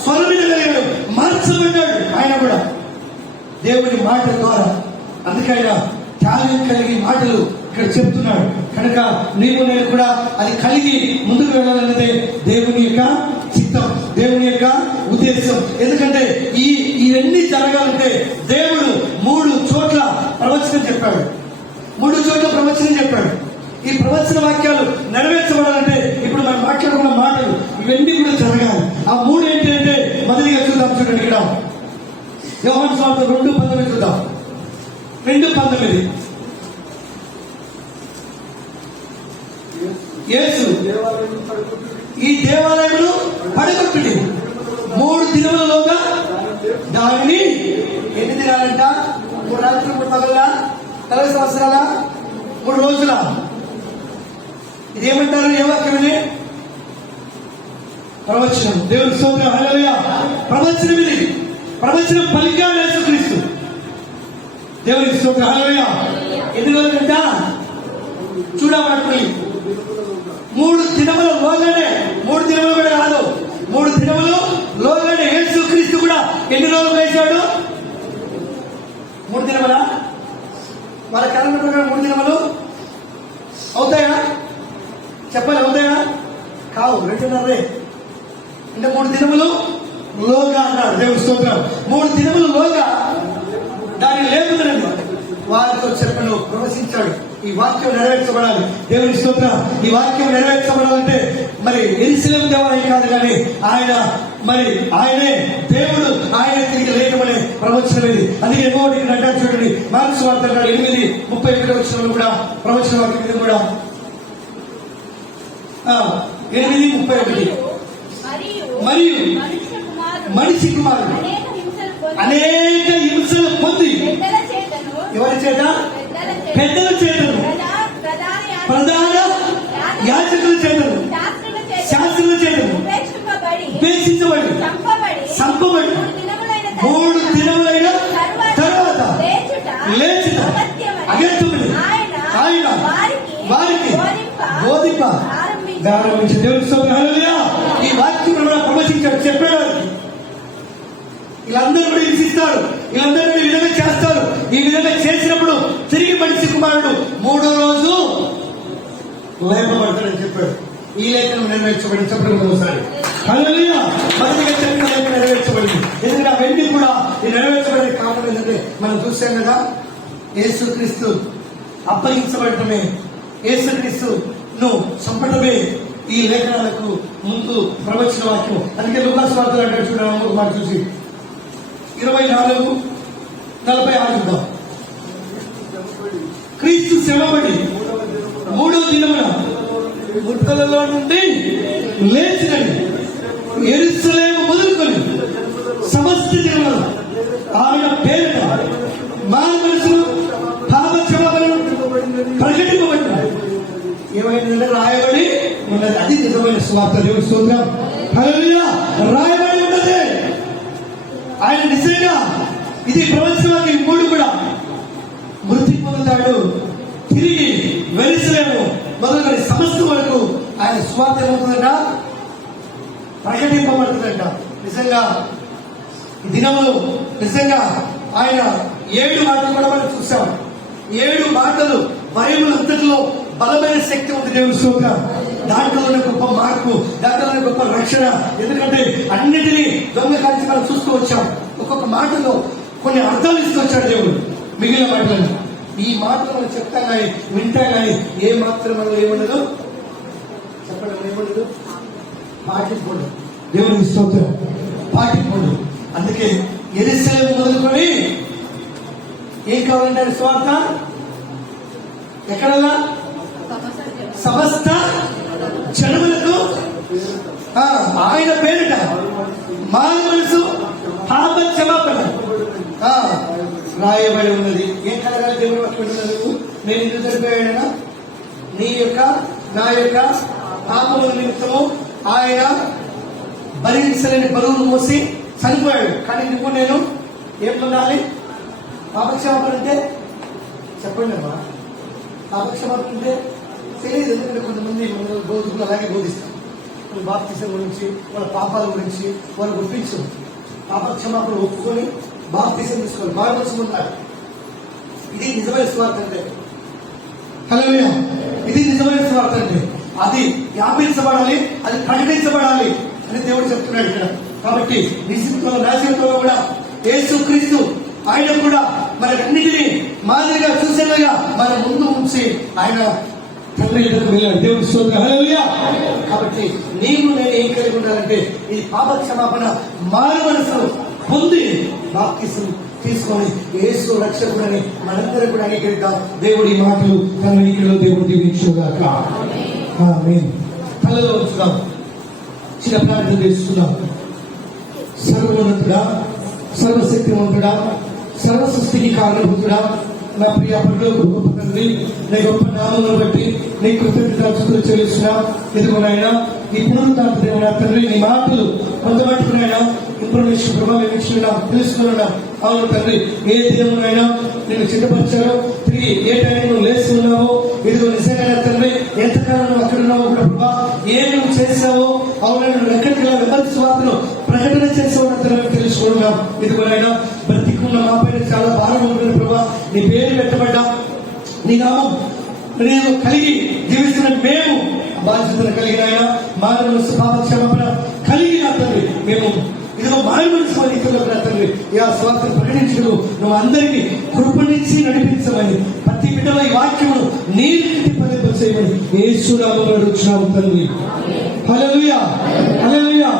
స్వరం వినగలిగాడు, మార్చబడ్డాడు ఆయన కూడా దేవుని మాట ద్వారా. అందుకే ఆయన త్యాగం కలిగి మాటలు ఇక్కడ చెప్తున్నాడు. కనుక నీవు నేను కూడా అది కలిగి ముందుకు వెళ్ళాలన్నదే దేవుని యొక్క చిత్తం, దేవుని యొక్క ఉద్దేశం. ఎందుకంటే ఇవన్నీ జరగాలంటే దేవుడు 3 చోట్ల ప్రవచనం చెప్పాడు. 3 చోట్ల ప్రవచనం చెప్పాడు. ఈ ప్రవచన వాక్యాలు నెరవేర్చబడాలంటే ఇప్పుడు మనం మాట్లాడుకున్న మాటలు ఇవన్నీ కూడా జరగాలి. ఆ 3 ఏంటంటే మొదటిగా చూద్దాం. చూడండి ఇక్కడ యోహాను సువార్త 2:19 చూద్దాం. 2:19 యేసు ఈ దేవాలయమును పడగొట్టుడి 3 దినములలోగా దానిని. ఎన్ని దినాలంట? 3 రాత్రులు 3 పగళ్ళ 40 సంవత్సరాల 3 రోజుల. ఇదేమంటారు? ఏ వాక్యమని? ప్రవచనం. దేవుని స్తోత్రం. హల్లెలూయా. ప్రవచనం ఇది. ప్రవచనం పలికాడు యేసుక్రీస్తు. దేవుని స్తోత్రం. హల్లెలూయా. ఎన్ని రోజులంట? చూడబట్టుకుని 3 దినముల లోగానే, 3 దినములు కూడా కాదు, 3 దినములు లోగానే యేసుక్రీస్తు కూడా ఎన్ని రోజులు వేశాడు? 3 దినముల. వాళ్ళ క్యాలెండర్ ప్రకారం 3 దినములు అవుతాయా? చెప్పాలి, అవుతాయా? కావు, 2:30 అంటే 3 దినములు లోగా అన్నాడు. దేవుని స్తోత్రం. 3 దినములు లోగా దాన్ని లేపుదనండి వారితో చెప్పను ప్రవశించాడు. ఈ వాక్యం నెరవేర్చబడాలి. దేవుని స్తోత్రం. ఈ వాక్యం నెరవేర్చబడాలంటే మరి యెరూషలేము దేవాలయం కాదు, కానీ ఆయనే దేవుడు, ఆయన తిరిగి లేకమనే ప్రవచనం ఇది. అందుకే ఇంకోటి అంటారు చూడండి, మార్కు సువార్త 8:31 వచ్చిన కూడా ప్రవచన వాక్యం ఇది కూడా 8:31. మరియు మనిషి కుమారుడు అనేక హింసలు పొంది ఎవరి చేత? పెద్దల చేతను, ప్రధాన యాజకుల చేతను, శాస్త్రుల చేతను ఉపేక్షించబడి చంపబడి 3 దినములైన తర్వాత లేచుట అగత్యమని ఆయన వారికి బోధింప ప్రారంభించి. దేవుని స్తోత్రం. హల్లెలూయా. ఈ వాక్యం ప్రవచించాడు, చెప్పాడు. వీళ్ళందరూ కూడా హింసిస్తారు, వీళ్ళందరూ ఈ విధంగా చేస్తారు. ఈ విధంగా చేసినప్పుడు తిరిగి మనిషి కుమారుడు 3వ రోజు లేపబడతాడని చెప్పాడు. ఈ లేఖనం నెరవేర్చబడి చెప్పడం ఒకసారి. హల్లెలూయా. మొదటిగా చెప్పిన లేఖనం నెరవేర్చబడింది. ఎందుకంటే అవన్నీ కూడా ఈ నెరవేర్చబడే కారణం ఏంటంటే మనం చూసాం కదా, యేసుక్రీస్తు అప్పగించబడటమే, యేసుక్రీస్తును చంపటమే ఈ లేఖనాలకు ముందు ప్రవచన వాక్యం. అందుకే లూకాసు వార్తలు అంటే చూడడం మాట చూసి 24:46 క్రీస్తు శ్రమపడి 3వ దినమున ముట్టలలో నుండి లేచినని యెరూషలేము మొదలుకొని సమస్త జనములను ఆయన పేరిట మారు మనసును పాప క్షమాపణను ప్రకటింపబడిన ఏమైనా రాయబడి ఉన్నది. అది నిజమైన స్వార్థ. దేవుని స్తోత్రం. హల్లెలూయా. రాయబడి ఉన్నది. ఆయన నిజంగా ఇది ప్రవచనానికి 3 కూడా మృతి పొందుతాడు, తిరిగి యెరూషలేము మొదలుకొని సమస్త వరకు ఆయన స్వార్థ ఏమవుతుందంట, ప్రకటింపబడుతుందంట. నిజంగా ఈ దినములు నిజంగా ఆయన 7 మాటలు కూడా మనం చూసాం. 7 మాటలు బైబిల్ అంతటిలో బలమైన శక్తి ఉంది. దేవుని స్తోత్రం. దాంట్లోనే గొప్ప మార్పు, దాంట్లోనే గొప్ప రక్షణ. ఎందుకంటే అన్నిటినీ దొంగ కలిసి మనం చూస్తూ వచ్చాం. ఒక్కొక్క మాటలో కొన్ని అర్థాలు ఇస్తూ వచ్చాడు దేవుడు. మిగిలిన మాటలను ఈ మాటలు మనం చెప్తాం కానీ వింటాం కానీ ఏ మాత్రం మనం ఏముండదు, చెప్పడం ఏముండదు, పాటించకూడదు. దేవుని స్తోత్రం. పాటించకూడదు. అందుకే యెరూషలేము మొదలుకొని ఏం కావాలంటే స్వార్థ ఎక్కడల్లా సమస్త జనములకు ఆయన పేరిట మారు మనసు పాప క్షమాపణ రాయబడి ఉన్నది. ఏం కలగాలి దేవుడు పట్టుకుంటున్నాను? నేను ఎందుకు చనిపోయాడనా? నీ యొక్క నా యొక్క పాపముల నిమిత్తము ఆయన భరించలేని బరువును మోసి చనిపోయాడు. కానీ నువ్వు నేను ఏం పొందాలి? పాపక్షమాపణ అంటే చెప్పండి అమ్మా. పాపక్షమాపణ అంటే తెలియదు. ఎందుకంటే కొంతమంది బోధకులు అలాగే బోధిస్తారు. వాళ్ళ బాప్తిసం గురించి, వాళ్ళ పాపాల గురించి వాళ్ళు గుర్తించరు. పాపక్షమాపణ ఒప్పుకొని బాప్తిసం తీసుకోవాలి, మారుమనసు ఉంటారు. ఇది నిజమైన స్వార్థ అంటే. హల్లెలూయా. ఇది నిజమైన స్వార్థ అంటే అది వ్యాపించబడాలి, అది ప్రకటించబడాలి అని దేవుడు చెప్తున్నాడు ఇక్కడ. కాబట్టి నీ జీవితంలో, నా జీవితంలో కూడా యేసుక్రీస్తు ఆయన కూడా మనకన్నిటినీ మాదిరిగా చూసేలాగా మన ముందు ఉంచి ఆయన తండ్రి ఎదురుకు వెళ్ళాడు. దేవుడి స్తోత్రం. హల్లెలూయా. కాబట్టి నీవు నేను ఏం కలిగి ఉండాలంటే ఈ పాప క్షమాపణ మారు మనసు పొంది బాప్తిసం తీసుకొని యేసు రక్షకుడని మనందరం కూడా అంగీకరిద్దాం. దేవుడి మాటలు తన ఇంట్లో దేవుడు దీవించుగాక. ఆమేన్. కళ్ళలో ఉంచుదాం, చిన్న ప్రార్థన చేసుకుందాం. సర్వోన్నతుడా, సర్వశక్తివంతుడా, సర్వ సృష్టికి కారణభూతుడా, నా ప్రియ పరలోక గొప్ప తండ్రి, నీ గొప్ప నామమును బట్టి నీ కృతజ్ఞతలు చెల్లిస్తున్నా. ఎదుగునైనా ఈ పునరుద్ధాన తండ్రి నీ మాటలు పొందబట్టుకునైనా ఇన్ఫర్మేషన్ ప్రభావం తెలుసుకున్నా. అవును తండ్రి, ఏ దినమునైనా నేను సిద్ధపరిచారో, తిరిగి ఏ టైం నువ్వు లేస్తున్నావో, ఇదిగో నిజంగా తండ్రి ఎంతకాలం నువ్వు అక్కడ ఉన్నావు కూడా ప్రభా, ఏం నువ్వు చేసావో, అవును నువ్వు ఎక్కడికి ఎవరి స్వార్థను ప్రకటన చేసావు తెలుసుకున్నాం. ఇదిగోనైనా బ్రతికున్న మా పైన చాలా భారం ఉంటుంది ప్రభా. నీ పేరు పెట్టబడ్డా, నీ నామం నేను కలిగి జీవిస్తున్న మేము బాధ్యతను కలిగిన ఆయన మానవ మనసు పాప క్షమాపణ కలిగిన తండ్రి మేము ఇదిగో మారు మనసు ఇతరులకు తండ్రి ఈ స్వార్థను ప్రకటించడం నువ్వు అందరికీ కృపణించి నడిపించమని, ప్రతి బిడ్డలో ఈ వాక్యమును నీటి పదింప చేయమని యేసు నామములో అడుగుచున్నాము తండ్రి. హల్లెలూయా. హల్లెలూయా.